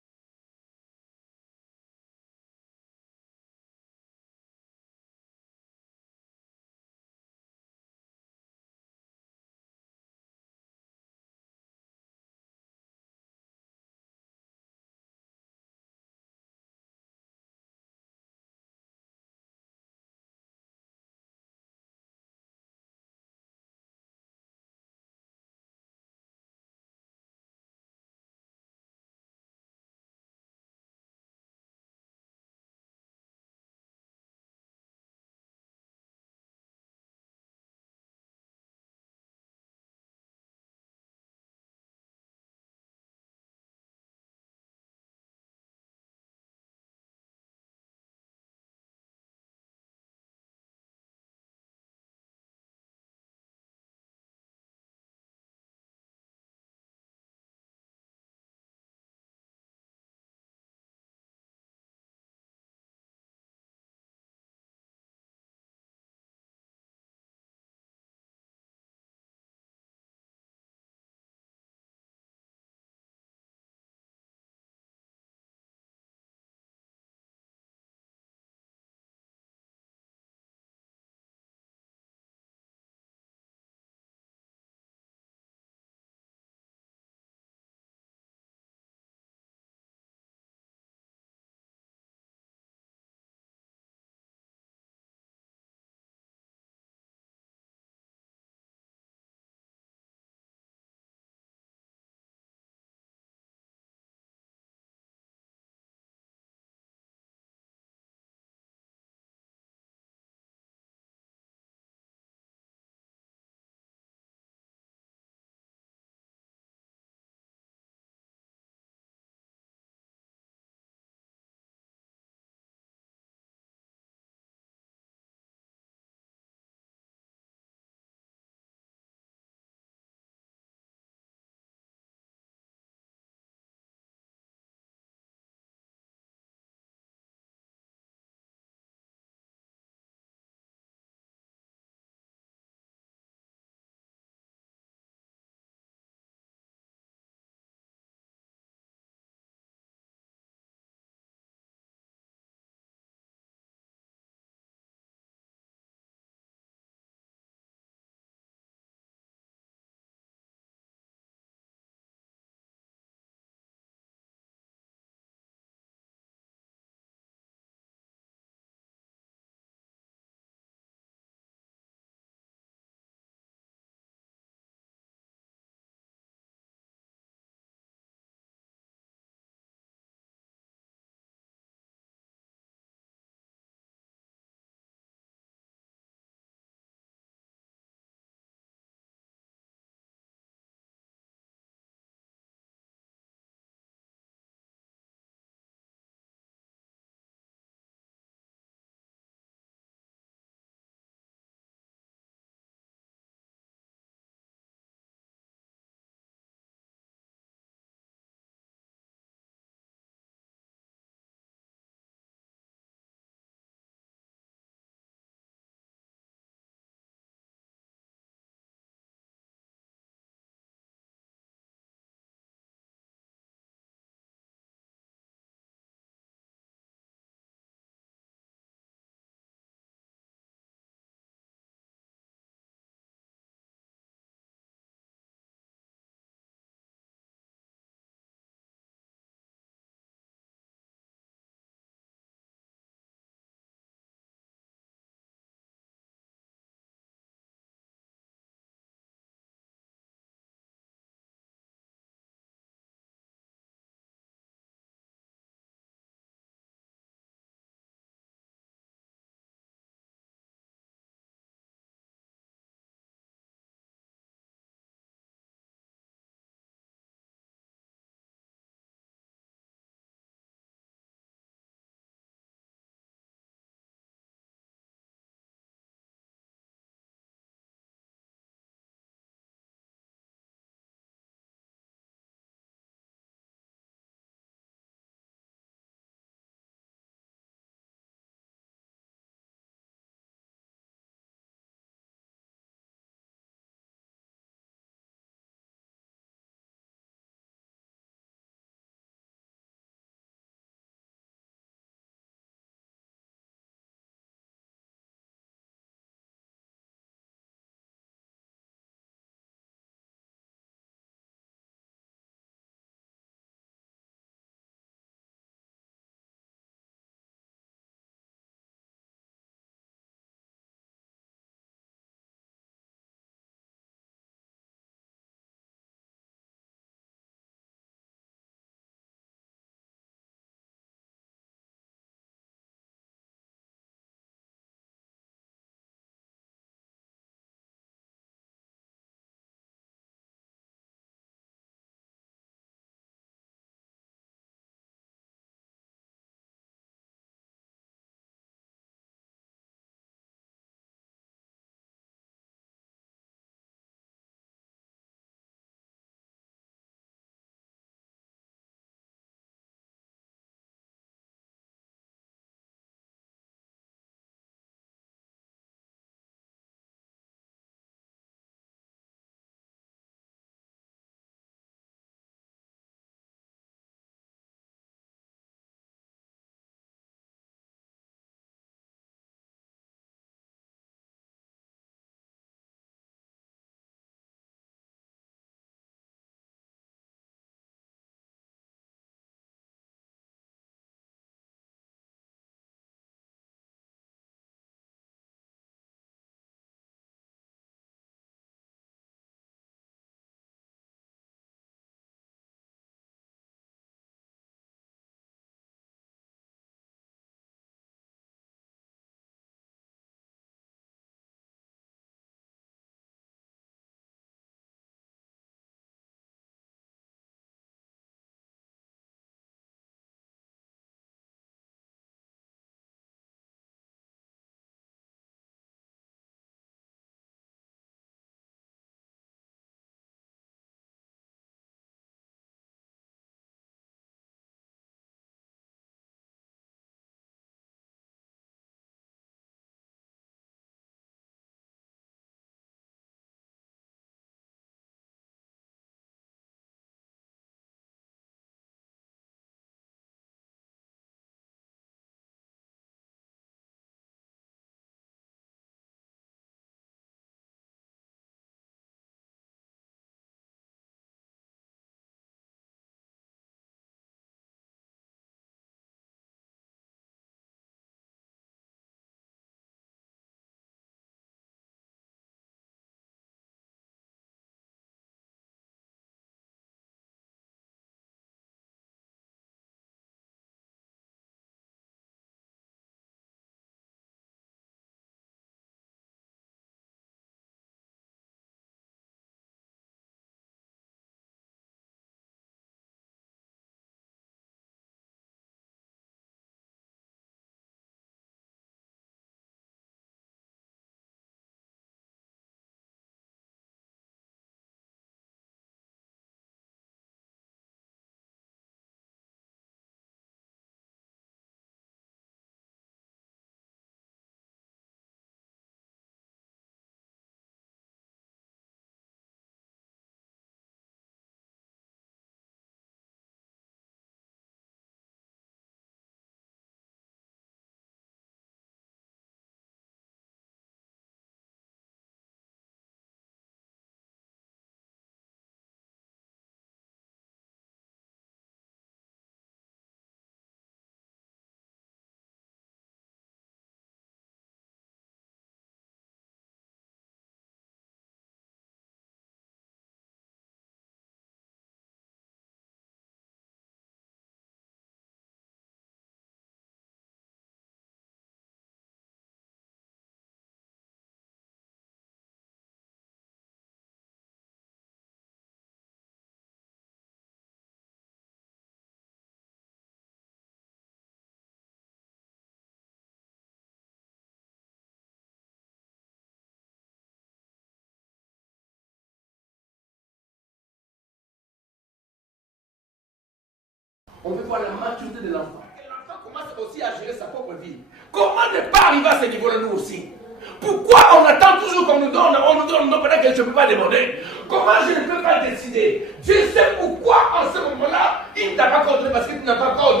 On veut voir la maturité de l'enfant. L'enfant commence aussi à gérer sa propre vie. Comment ne pas arriver à ce niveau-là nous aussi? Pourquoi on attend toujours qu'on nous donne, pendant que je ne peux pas demander? Comment je ne peux pas décider? Dieu sait pourquoi en ce moment-là, il ne t'a pas accordé parce que tu n'as pas encore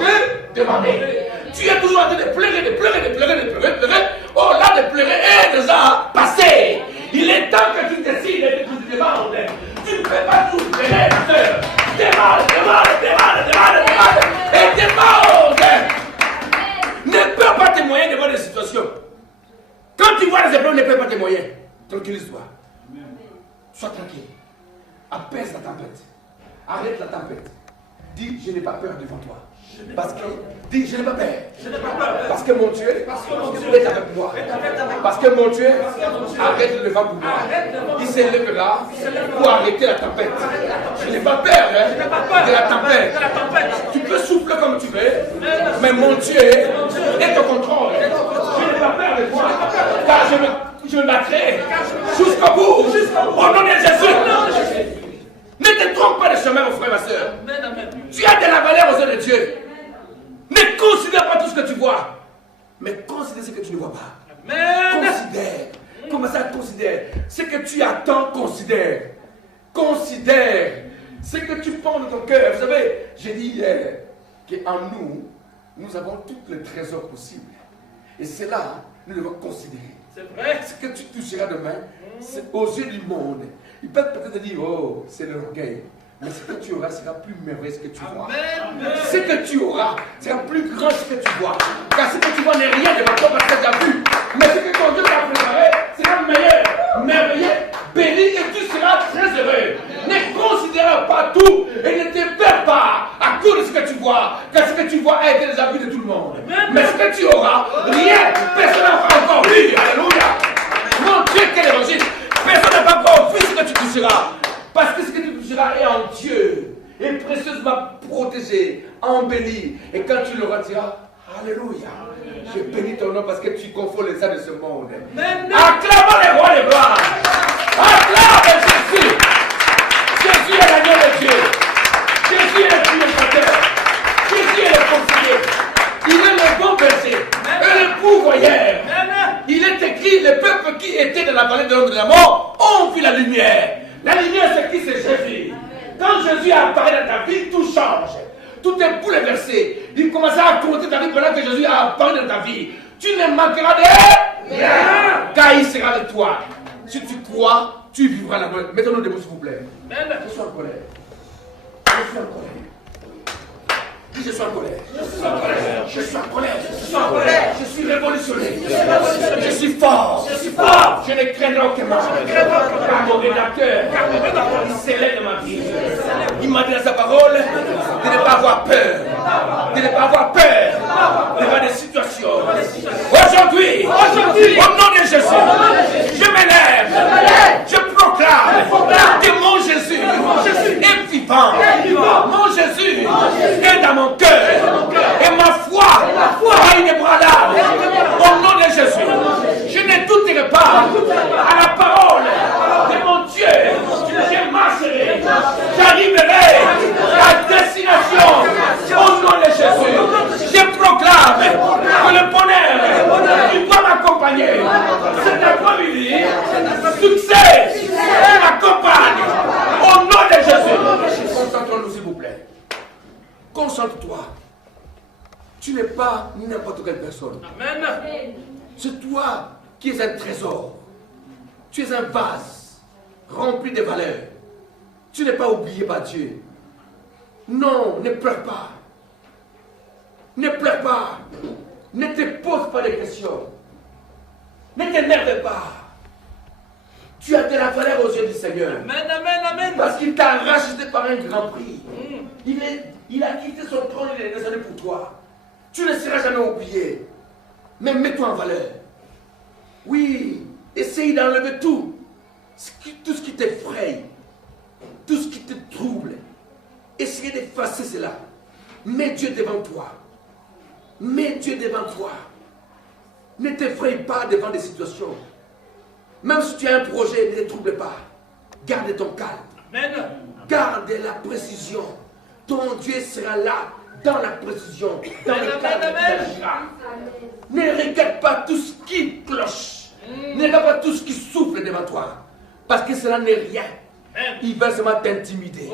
demandé. Tu es toujours en train de pleurer, de pleurer. Oh là, de pleurer est déjà passé. Il est temps que tu décides et que tu te demandes. Tu ne peux pas toujours pleurer, ma soeur. Demande. Et demande. Ne perds pas tes moyens devant des situations. Quand tu vois les épreuves, ne perds pas tes moyens. Tranquillise-toi. Sois tranquille. Apaise la tempête. Arrête la tempête. Dis, je n'ai pas peur devant toi. Parce que, dis, je n'ai pas peur. Parce que mon Dieu est avec moi. Parce que mon Dieu arrête le vent pour moi. Il s'élèvera pour arrêter la tempête. Je n'ai pas peur de la tempête. Tu peux souffler comme tu veux, mais mon Dieu est au contrôle. Je n'ai pas peur de toi, car je me battrai jusqu'au bout. Au nom de Jésus. Ne te trompe pas de chemin, mon frère, ma soeur. Tu as de la valeur aux yeux de Dieu. Ne considère pas tout ce que tu vois, mais considère ce que tu ne vois pas. Considère. Commence à considérer. Ce que tu attends, considère. Considère ce que tu penses dans ton cœur. Vous savez, j'ai dit hier qu'en nous avons tous les trésors possibles. Et c'est là, nous devons considérer. C'est vrai. Ce que tu toucheras demain, c'est aux yeux du monde. Ils peuvent peut-être dire, oh, c'est l'orgueil. Mais ce que tu auras sera plus merveilleux que tu vois. Ce que tu auras sera plus grand que ce que tu vois. Car ce que tu vois n'est rien devant toi parce que tu as vu. Mais ce que ton Dieu t'a préparé sera meilleur, merveilleux, béni et tu seras très heureux. Ne considère pas tout et ne te perds pas à cause de ce que tu vois. Car ce que tu vois a été déjà vu de tout le monde. Mais ce que tu auras, rien, personne n'a encore vu. Alléluia. Mon Dieu, quel évangile. Personne n'a pas encore vu ce que tu toucheras. Parce que ce que tu toucheras est en Dieu, est précieusement protégé, embelli. Et quand tu le retiras, alléluia. Je bénis ton nom parce que tu confonds les âmes de ce monde. Acclamons les rois des gloires. Acclame Jésus. Jésus est l'agneau de Dieu. Jésus est le purificateur. Jésus est le conseiller. Il est le bon berger et le pourvoyeur. Il est écrit, le peuple qui était dans la vallée de l'ombre de la mort ont vu la lumière. La lumière, c'est qui? C'est Jésus. Quand Jésus apparaît dans ta vie, tout change. Tout est bouleversé. Il commence à compter ta vie pendant que Jésus a apparu dans ta vie. Tu ne manqueras de rien, car il sera avec toi. Si tu crois, tu vivras la mort. Mettons-nous debout, s'il vous plaît. Je suis en colère. Je suis en colère. Je suis en colère. Je suis en colère. Je suis révolutionné. Je suis fort. Je ne craindrai aucun mal. Car mon rédacteur, il s'élève dans ma vie. Il m'a dit dans sa parole de ne pas avoir peur. De ne pas avoir peur devant des situations. Aujourd'hui, au nom de Jésus, je m'élève. Je proclame que mon Jésus est vivant. Mon Jésus est dans mon cœur. Et ma foi est inébranlable. Au nom de Jésus, je ne douterai pas à la parole de mon Dieu. Je marcherai. J'arriverai à destination. Au nom de Jésus, je proclame que le bonheur, il doit m'accompagner. Cet après-midi, succès m'accompagne. Au nom de Jésus. Concentrons-nous, s'il vous plaît. Concentre-toi. Tu n'es pas n'importe quelle personne. Amen. C'est toi qui es un trésor. Tu es un vase rempli de valeurs. Tu n'es pas oublié par Dieu. Non, ne pleure pas. Ne pleure pas. Ne te pose pas de questions. Ne t'énerve pas. Tu as de la valeur aux yeux du Seigneur. Amen. Parce qu'il t'a racheté par un grand prix. Il a quitté son trône, il est descendu pour toi. Tu ne seras jamais oublié. Mais mets-toi en valeur. Oui, essaye d'enlever tout. Tout ce qui t'effraie. Tout ce qui te trouble. Essayez d'effacer cela. Mets Dieu devant toi. Mets Dieu devant toi. Ne t'effraie pas devant des situations. Même si tu as un projet, ne te trouble pas. Garde ton calme. Amen. Garde la précision. Ton Dieu sera là dans la précision, dans le cadre qui agira. Ne regarde pas tout ce qui cloche. Ne regarde pas tout ce qui souffle devant toi. Parce que cela n'est rien. Il va seulement t'intimider.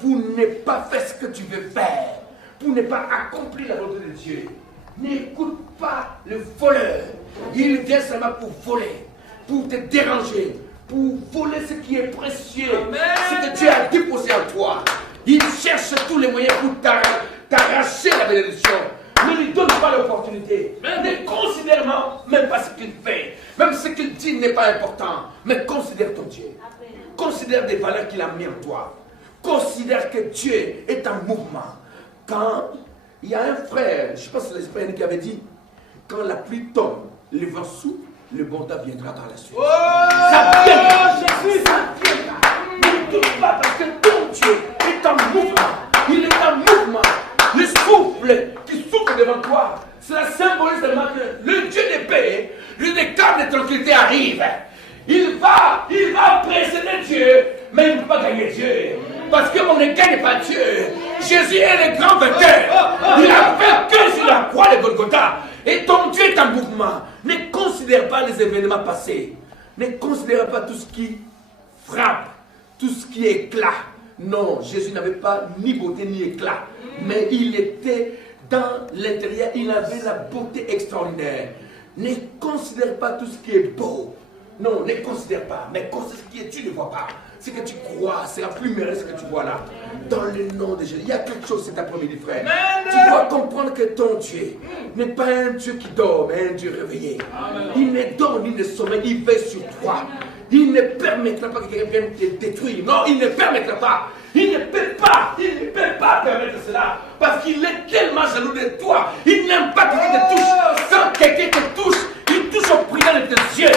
Pour ne pas faire ce que tu veux faire. Pour ne pas accomplir la volonté de Dieu. N'écoute pas le voleur. Il vient seulement pour voler. Pour te déranger. Pour voler ce qui est précieux. Ce que Dieu a déposé en toi. Il cherche tous les moyens pour t'arracher la bénédiction. Ne lui donne pas l'opportunité. Ne considère même pas ce qu'il fait. Même ce qu'il dit n'est pas important. Mais considère ton Dieu. Considère des valeurs qu'il a mis en toi. Considère que Dieu est en mouvement. Quand il y a un frère, je pense que c'est l'Espagnol qui avait dit, quand la pluie tombe, le vent souffle, le bon temps viendra par la suite. Ça viendra. Ça viendra. Ne doute pas parce que ton Dieu est en mouvement. Il est en mouvement. Le souffle qui souffle devant toi, cela symbolise seulement que le Dieu de paix, le cadre de tranquillité arrive. Il va précéder Dieu, mais il ne peut pas gagner Dieu. Parce qu'on ne gagne pas Dieu. Jésus est le grand vainqueur. Il a vaincu sur la croix de Golgotha. Et ton Dieu est en mouvement. Ne considère pas les événements passés. Ne considère pas tout ce qui frappe, tout ce qui éclate. Non, Jésus n'avait pas ni beauté ni éclat. Mais il était dans l'intérieur, il avait la beauté extraordinaire. Ne considère pas tout ce qui est beau. Non, ne considère pas. Mais considère ce qui est, tu ne vois pas. Ce que tu crois, c'est la plus merveilleuse que tu vois là. Dans le nom de Jésus. Il y a quelque chose cet après-midi, frère. Tu dois comprendre que ton Dieu n'est pas un Dieu qui dort, mais un Dieu réveillé. Il ne dort ni ne sommeille, il veille sur toi. Il ne permettra pas que quelqu'un vienne te détruire. Non, il ne permettra pas. Il ne peut pas permettre cela. Parce qu'il est tellement jaloux de toi. Il n'aime pas que quelqu'un te touche. Quand quelqu'un te touche, il touche au prière de tes yeux.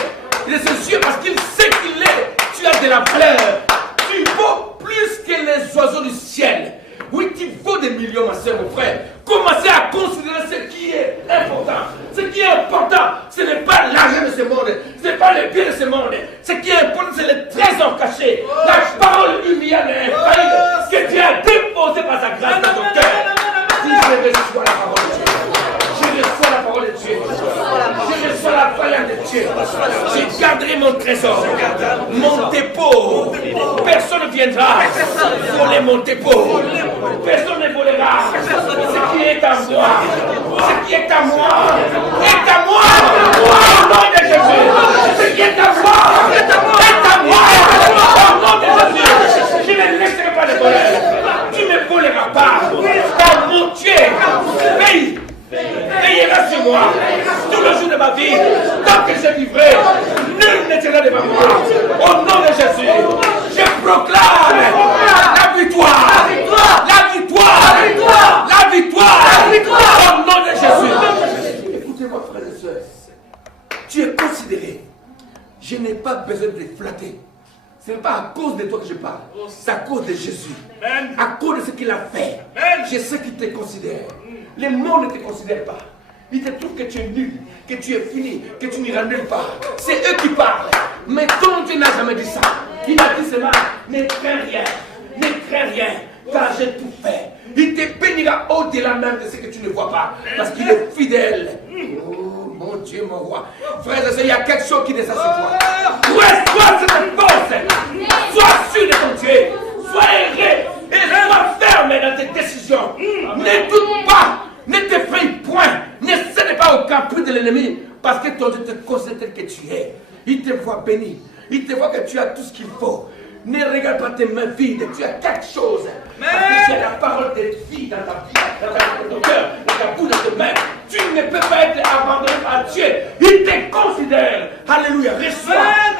De ses yeux parce qu'il sait qu'il est. Tu as de la valeur. Tu vaux plus que les oiseaux du ciel. Oui, tu vaux des millions, ma soeur, mon frère. Commencez à considérer ce qui est important. Ce qui est important, ce n'est pas l'argent de ce monde. Ce n'est pas les biens de ce monde. Ce qui est important, c'est le trésor caché. La parole humiliante et infaillible que Dieu a déposée par sa grâce dans ton cœur. Dis, je reçois la parole de Dieu. Je reçois la parole de Dieu. Je reçois la parole de Dieu. Je garderai mon trésor, mon dépôt. Personne ne viendra voler mon dépôt. Personne ne volera. Ce qui est à moi, ce qui est à moi, est à moi. Au nom de Jésus. Ce qui est à moi, est à moi. Au nom de Jésus. Je ne laisserai pas de voleur. Tu ne voleras pas. Car mon Dieu veillera sur moi tout le jour de ma vie. Tant que je vivrai, nul ne tiendra devant moi. Au nom de Jésus, je proclame la victoire. La victoire. La victoire. Au nom de Jésus. Écoutez-moi, frères et sœurs. Tu es considéré. Je n'ai pas besoin de te flatter. Ce n'est pas à cause de toi que je parle. C'est à cause de Jésus. À cause de ce qu'il a fait. Je sais qu'il te considère. Le monde ne te considère pas. Ils te trouvent que tu es nul, que tu es fini, que tu n'iras nulle part. C'est eux qui parlent. Mais ton Dieu n'a jamais dit ça. Il a dit cela. Ne crains rien. Ne crains rien. Car j'ai tout fait. Il te bénira au-delà même de ce que tu ne vois pas. Parce qu'il est fidèle. Oh mon Dieu, mon roi. Frères et sœurs, il y a quelque chose qui descend sur toi. Reçois cette force. Sois sûr de ton Dieu. Sois heureux. Et sois ferme dans tes décisions. Ne doute pas. Ne t'effraie point. Ne cède pas au caprice de l'ennemi. Parce que ton Dieu te considère tel que tu es. Il te voit béni. Il te voit que tu as tout ce qu'il faut. Ne regarde pas tes mains vides. Tu as quelque chose. Parce que tu as la parole de vie dans ta vie, dans ton cœur, dans ta bouche, dans tes mains. Tu ne peux pas être abandonné par Dieu. Il te considère. Alléluia. Reçois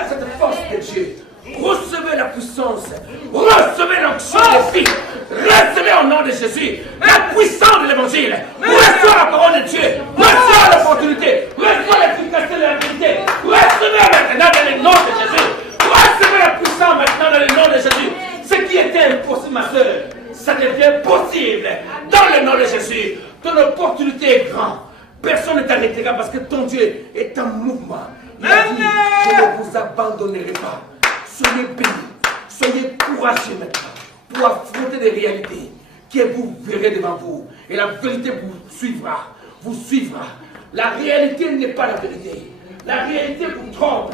cette force de Dieu. Recevez la puissance. Recevez l'onction de vie. Recevez au nom de Jésus la puissance de l'évangile. Reçois la parole de Dieu. Reçois l'opportunité. Reçois l'efficacité de la vérité. Recevez maintenant dans le nom de Jésus. Recevez la puissance maintenant dans le nom de Jésus. Ce qui était impossible, ma soeur, ça devient possible dans le nom de Jésus. Ton opportunité est grande. Personne ne t'arrêtera parce que ton Dieu est en mouvement. Il a dit, je ne vous abandonnerai pas. Soyez bénis. Soyez courageux maintenant pour affronter des réalités que vous verrez devant vous. Et la vérité vous suivra. Vous suivra. La réalité n'est pas la vérité. La réalité vous trompe.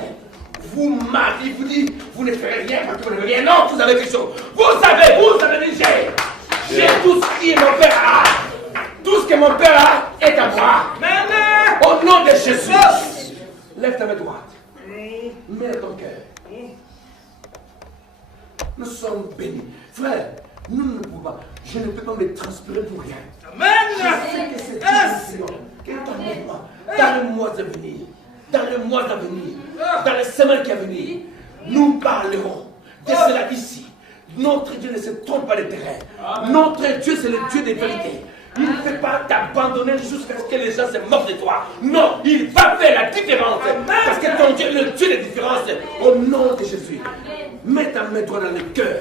Vous mentez, vous dit, vous ne ferez rien parce que vous n'avez rien. Non, vous avez quelque chose. Vous avez dit, j'ai tout ce qui est mon père a. Tout ce que mon père a est à moi. Au nom de Jésus. Lève ta main droite. Mets ton cœur. Nous sommes bénis. Frère, nous ne pouvons pas. Je ne peux pas me transpirer pour rien. Je sais que c'est une décision. Dans les mois à venir, dans les semaines qui vont venir, nous parlerons de cela ici. Notre Dieu ne se trompe pas de terrain. Notre Dieu, c'est le Dieu des vérités. Il ne fait pas t'abandonner jusqu'à ce que les gens se moquent de toi. Non, il va faire la différence. Parce que ton Dieu est le Dieu des différences. Au nom de Jésus, mets ta main droite dans le cœur.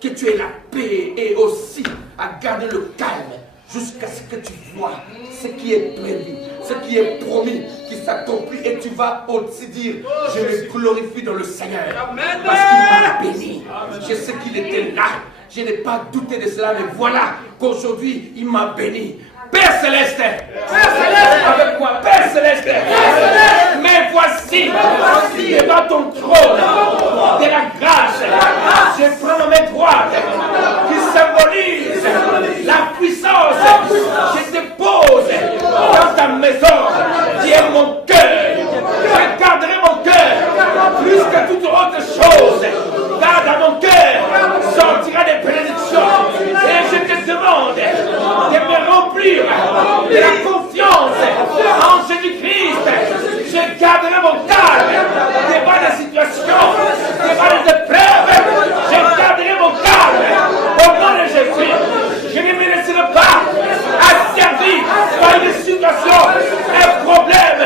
Que tu aies la paix et aussi à garder le calme jusqu'à ce que tu vois ce qui est prévu, ce qui est promis, qui s'accomplit. Et tu vas aussi dire, je me glorifie dans le Seigneur. Parce qu'il m'a béni. Je sais qu'il était là. Je n'ai pas douté de cela, mais voilà qu'aujourd'hui, il m'a béni. Père Céleste, avec moi, Père Céleste, mais voici, devant ton trône de la grâce, je prends ma main droite qui symbolise la puissance. Je te pose dans ta maison, qui est mon cœur. Je garderai mon cœur plus que toute autre chose. Car dans mon cœur sortira des bénédictions. Et je te demande de me remplir de la confiance en Jésus-Christ. Je garderai mon calme devant la situation, devant les épreuves. Je garderai mon calme au nom de Jésus. Je ne me laisserai pas asservir par une situation, un problème.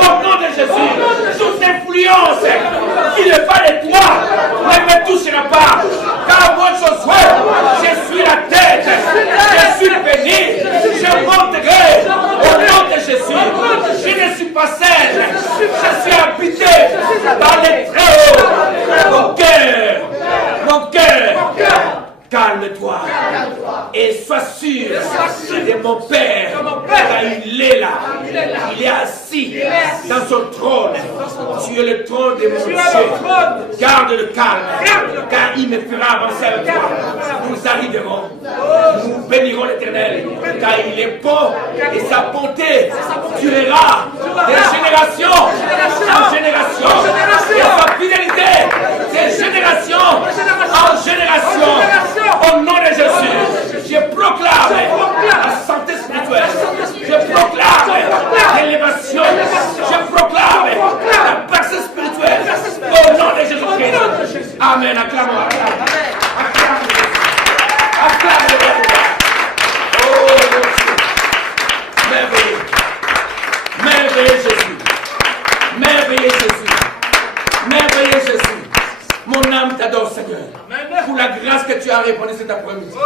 Au nom de Jésus, toute influence qui n'est pas de toi ne me touchera pas. Car moi, Josué, je suis la tête, je suis béni, je monterai au nom de Jésus. Je ne suis pas seul, je suis habité par les très hauts. Mon cœur, calme-toi et sois sûr de mon Père, car il est là, il est assis dans son trône. Tu es le trône de mon Dieu. Garde le calme, car il me fera avancer avec toi. Nous arriverons, nous bénirons l'Éternel, car il est bon et sa bonté durera de génération en génération, et sa fidélité de génération en génération. Au nom de Jésus, je proclame la santé spirituelle, je proclame l'élévation, je proclame la percée spirituelle. Au nom de Jésus-Christ. Amen. Acclamons. Acclamons. Oh Dieu. Merveilleux. Merveilleux Jésus. Merveilleux Jésus. Merveilleux Jésus. Mon âme t'adore, Seigneur, pour la grâce que tu as répandue cet après-midi.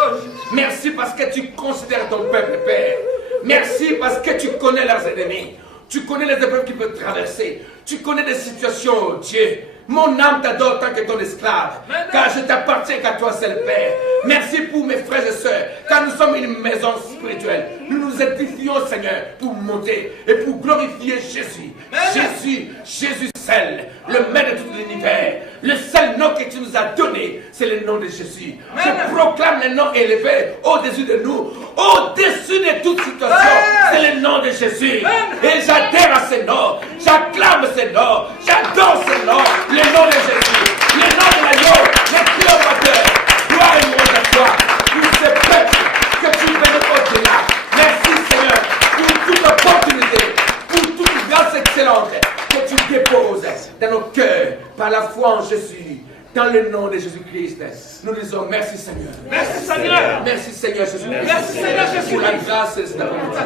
Merci parce que tu considères ton peuple, Père. Merci parce que tu connais leurs ennemis. Tu connais les épreuves qu'ils peuvent traverser. Tu connais des situations, Dieu. Mon âme t'adore tant que ton esclave, car je t'appartiens qu'à toi seul, Père. Merci pour mes frères et sœurs, car nous sommes une maison spirituelle. Nous nous édifions, Seigneur, pour monter et pour glorifier Jésus. Jésus seul, le maître de tout l'univers. Le seul nom que tu nous as donné, c'est le nom de Jésus. Je proclame le nom élevé au-dessus de nous, au-dessus de toute situation. C'est le nom de Jésus. Et j'adhère à ce nom, j'acclame ce nom, j'adore ce nom. Le nom de Jésus, le nom de l'agneau, le triomphateur. Gloire et louange à toi, pour ce peuple que tu bénis au-delà. Merci Seigneur, pour toute opportunité, pour toute grâce excellente que tu déposes dans nos cœurs par la foi en Jésus. Dans le nom de Jésus-Christ, nous disons merci Seigneur. Merci Seigneur. Merci Seigneur Jésus-Christ. Merci Seigneur Jésus. Pour la grâce de cet après-midi.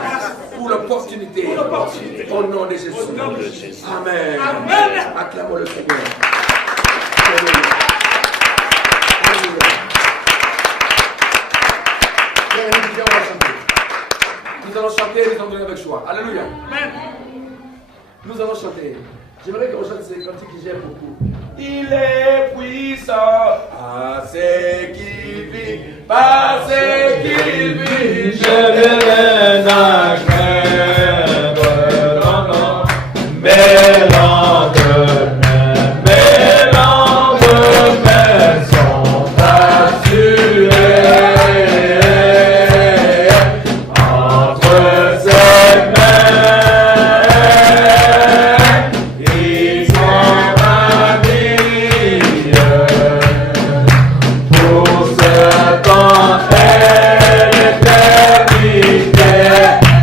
Pour l'opportunité. Au nom de Jésus. Amen. Amen. Acclamons le Seigneur. Nous allons chanter, nous allons donner avec joie. Alléluia. Amen. Nous allons chanter. J'aimerais qu'on chante ces cantiques que j'aime beaucoup. Il est puissant à ceux qui vivent Parce qu'il vit, Je n'ai rien à craindre, non, non. Mes lendemains sont assurés entre ses mains. Ils sont ma vie pour ce temps et l'éternité.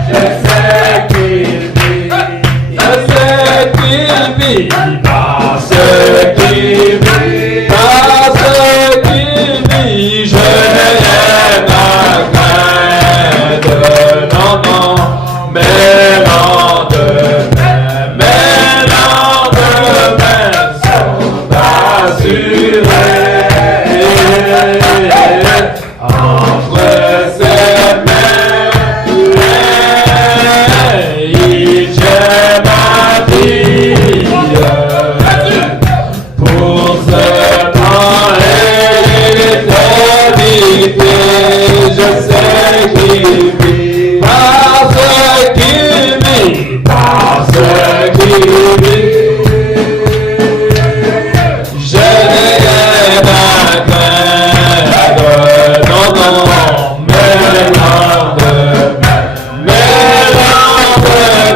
Je sais qu'il vit, parce qu'il vit, parce qu'il vit, je n'ai rien à craindre, non, non, mes lendemains sont assurés entre ses mains, il tient ma vie pour ce temps et l'éternité. Je sais qu'il vit, parce qu'il vit, parce qu'il vit. Je n'ai rien à craindre, non, non, mes lendemains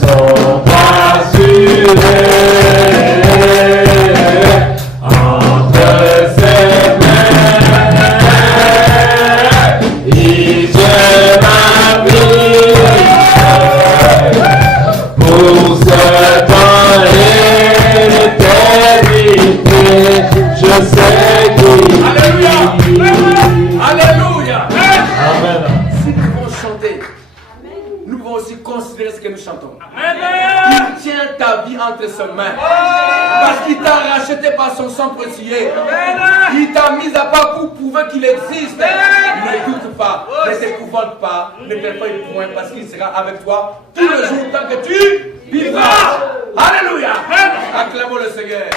sont assurés entre ses mains. Il tient ma vie pour ce temps et l'éternité. Je sais qu'il Alléluia. vit. Alléluia. Amen. Si nous pouvons chanter, nous pouvons aussi considérer ce que nous chantons. Amen. Il tient ta vie entre ses mains. Parce qu'il t'a racheté par son sang précieux. Il t'a mis à part pour prouver qu'il existe. Ne doute pas, ne t'épouvante pas, ne perds pas une point parce qu'il sera avec toi tout le jour tant que tu vivras. Alléluia. Acclamons le Seigneur.